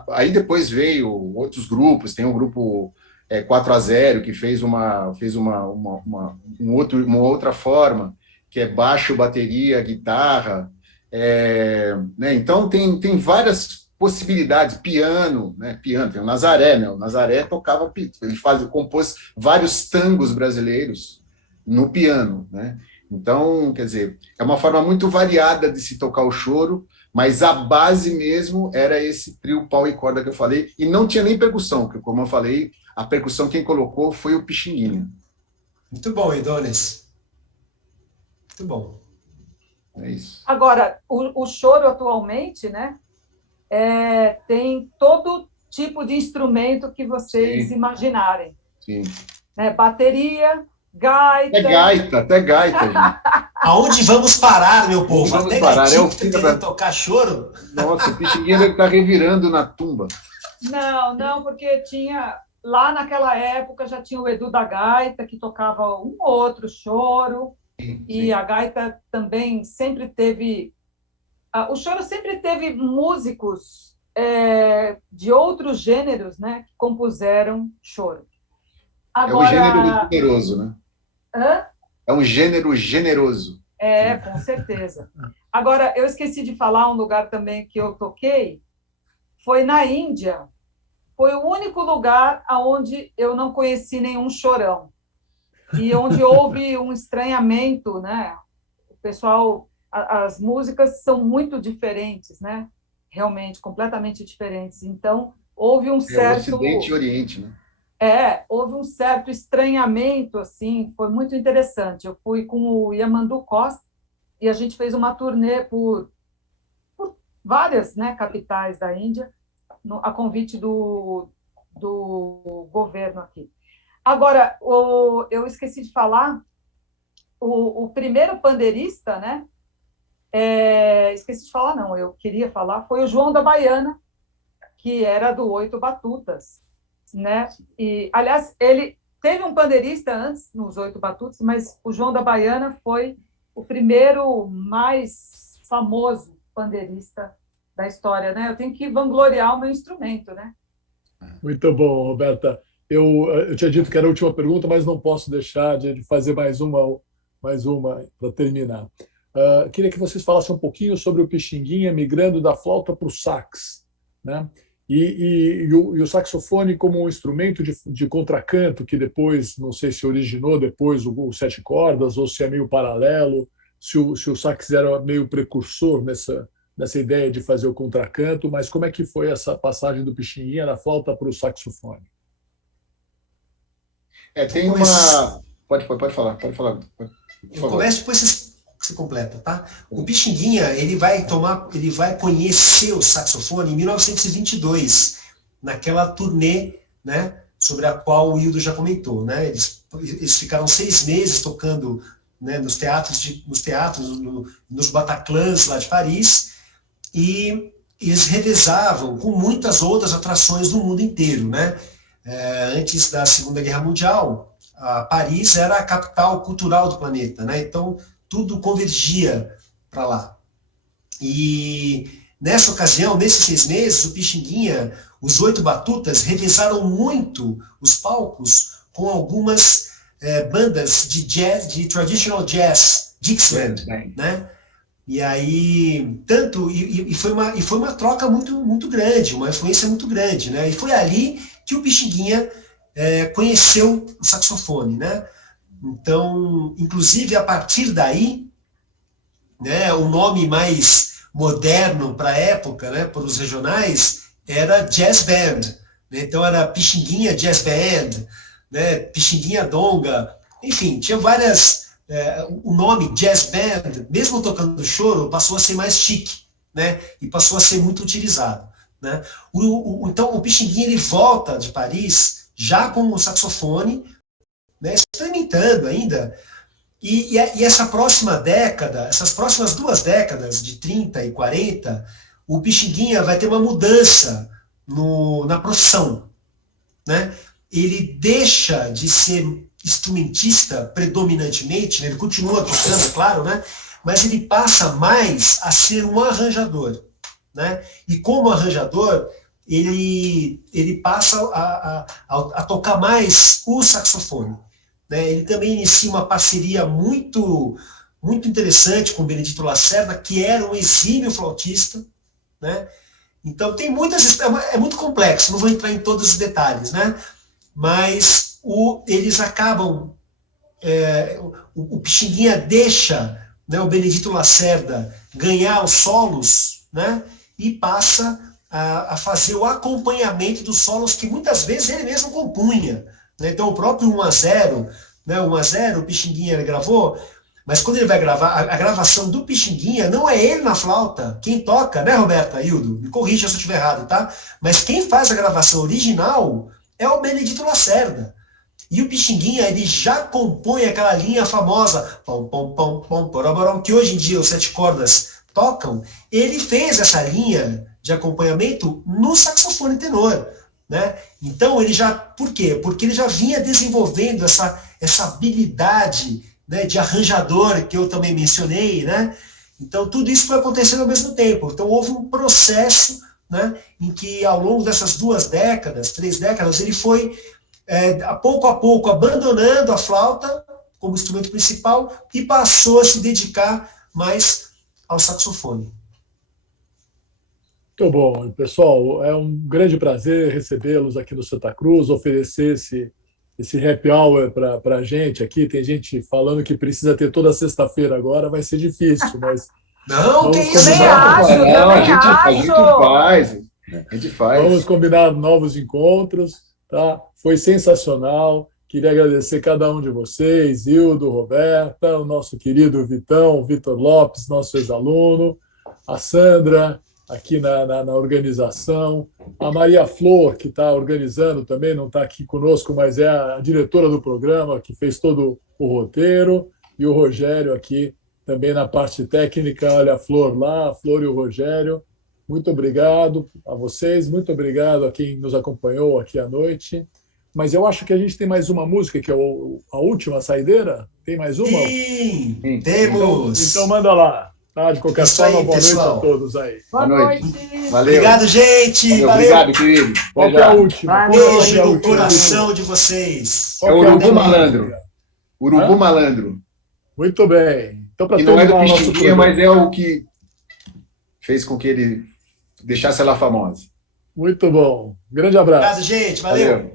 aí depois veio outros grupos, tem um grupo 4-0 que fez uma outra forma, que é baixo, bateria, guitarra, né? Então tem várias possibilidades, piano, né? Piano, tem o Nazaré, né? O Nazaré tocava, ele compôs vários tangos brasileiros no piano, né? Então, quer dizer, é uma forma muito variada de se tocar o choro, mas a base mesmo era esse trio pau e corda que eu falei, e não tinha nem percussão, porque, como eu falei, a percussão quem colocou foi o Pixinguinha. Muito bom, Idones. Muito bom. É isso. Agora, o choro atualmente, né, tem todo tipo de instrumento que vocês imaginarem. Sim. Né, bateria, gaita... Até gaita, gente. Aonde vamos parar, meu povo? Vamos até parar. gaitinho tocar choro? Nossa, o Pixinguinha deve estar revirando na tumba. Não, porque tinha... Lá naquela época já tinha o Edu da Gaita, que tocava um ou outro choro, Sim. E a gaita também sempre teve... O choro sempre teve músicos de outros gêneros, né, que compuseram choro. Agora... É um gênero generoso, né? Hã? É um gênero generoso. Com certeza. Agora, eu esqueci de falar um lugar também que eu toquei, foi na Índia. Foi o único lugar onde eu não conheci nenhum chorão. E onde houve um estranhamento, né? O pessoal, as músicas são muito diferentes, né? Realmente, completamente diferentes. Então, houve um certo... Ocidente e Oriente, né? Houve um certo estranhamento, assim, foi muito interessante. Eu fui com o Yamandu Costa e a gente fez uma turnê por várias, né, capitais da Índia, a convite do governo aqui. Agora, eu esqueci de falar, o primeiro pandeirista, né, esqueci de falar, não, eu queria falar, foi o João da Baiana, que era do Oito Batutas, né? E, aliás, ele teve um pandeirista antes, nos Oito Batutas, mas o João da Baiana foi o primeiro mais famoso pandeirista da história, né? Eu tenho que vangloriar o meu instrumento, né? Muito bom, Roberta. Eu tinha dito que era a última pergunta, mas não posso deixar de fazer mais uma para terminar. Queria que vocês falassem um pouquinho sobre o Pixinguinha migrando da flauta para o sax, né? E o saxofone como um instrumento de contracanto, que depois, não sei se originou depois o sete cordas, ou se é meio paralelo, se o sax era meio precursor nessa ideia de fazer o contracanto, mas como é que foi essa passagem do Pixinguinha da flauta para o saxofone? Tem uma... Pode falar, pode falar. Eu começo, depois você completa, tá? O Pixinguinha, ele vai conhecer o saxofone em 1922, naquela turnê, né, sobre a qual o Hildo já comentou, né? Eles ficaram 6 meses tocando, né, nos Bataclans lá de Paris, e eles revezavam com muitas outras atrações do mundo inteiro, né? Antes da Segunda Guerra Mundial, Paris era a capital cultural do planeta, né? Então tudo convergia para lá. E nessa ocasião, nesses 6 meses, o Pixinguinha, os Oito Batutas revezaram muito os palcos com algumas bandas de jazz, de traditional jazz, Dixieland, né? E aí, foi uma troca muito grande, uma influência muito grande, né? E foi ali que o Pixinguinha conheceu o saxofone, né? Então, inclusive, a partir daí, né, o nome mais moderno para a época, né, para os regionais, era Jazz Band. Né? Então, era Pixinguinha Jazz Band, né, Pixinguinha Donga, enfim, tinha várias... o nome Jazz Band, mesmo tocando choro, passou a ser mais chique, né, e passou a ser muito utilizado. Né? Então, o Pixinguinha ele volta de Paris já com o saxofone, né, experimentando ainda, e essa próxima década, essas próximas 2 décadas, de 30 e 40, o Pixinguinha vai ter uma mudança na profissão. Né? Ele deixa de ser instrumentista predominantemente, né? Ele continua tocando, claro, né? Mas ele passa mais a ser um arranjador. Né? E como arranjador, ele passa a tocar mais o saxofone. Né? Ele também inicia uma parceria muito interessante com o Benedito Lacerda, que era um exímio flautista. Né? Então, tem muitas... É muito complexo, não vou entrar em todos os detalhes, né? Mas eles acabam... o Pixinguinha deixa, né, o Benedito Lacerda ganhar os solos, né? E passa a fazer o acompanhamento dos solos que muitas vezes ele mesmo compunha. Né? Então, o próprio 1-0, né, 1-0, o Pixinguinha ele gravou, mas quando ele vai gravar, a gravação do Pixinguinha não é ele na flauta. Quem toca, né, Roberta, Hildo? Me corrija se eu estiver errado, tá? Mas quem faz a gravação original é o Benedito Lacerda. E o Pixinguinha, ele já compõe aquela linha famosa, pom, pom, pom, pom, poroborom, que hoje em dia os 7 cordas tocam. Ele fez essa linha de acompanhamento no saxofone tenor. Né? Então, ele já... Por quê? Porque ele já vinha desenvolvendo essa habilidade, né, de arranjador, que eu também mencionei. Né? Então, tudo isso foi acontecendo ao mesmo tempo. Então, houve um processo, né, em que, ao longo dessas 2 décadas, 3 décadas, ele foi, a pouco, abandonando a flauta como instrumento principal e passou a se dedicar mais ao saxofone. Muito bom, pessoal. É um grande prazer recebê-los aqui no Santa Cruz, oferecer esse happy hour para a gente aqui. Tem gente falando que precisa ter toda sexta-feira agora, vai ser difícil, mas... Não, tem isso, também acho. A gente faz. Vamos combinar novos encontros, tá? Foi sensacional. Queria agradecer cada um de vocês, Hildo, Roberta, o nosso querido Vitão, Vitor Lopes, nosso ex-aluno, a Sandra, aqui na organização, a Maria Flor, que está organizando também, não está aqui conosco, mas é a diretora do programa, que fez todo o roteiro, e o Rogério aqui, também na parte técnica, olha a Flor lá, a Flor e o Rogério. Muito obrigado a vocês, muito obrigado a quem nos acompanhou aqui à noite. Mas eu acho que a gente tem mais uma música, que é a última saideira. Tem mais uma? Sim, Sim. temos. Então manda lá. Tá? De qualquer Isso forma, aí, boa pessoal. noite a todos aí. Boa Boa noite. noite. Valeu. Obrigado, gente. Valeu. Obrigado, querido. Qual que é a última? Boa Qual que é a Beijo no última? coração de vocês. É o Qual que a Urubu última Malandro. música? Urubu Hã? Malandro. Muito bem. Então, para Que não é do terminar o nosso Pixinguinha, programa. mas é o que fez com que ele deixasse ela famosa. Muito bom. Grande Obrigado, abraço. gente. Valeu. Valeu.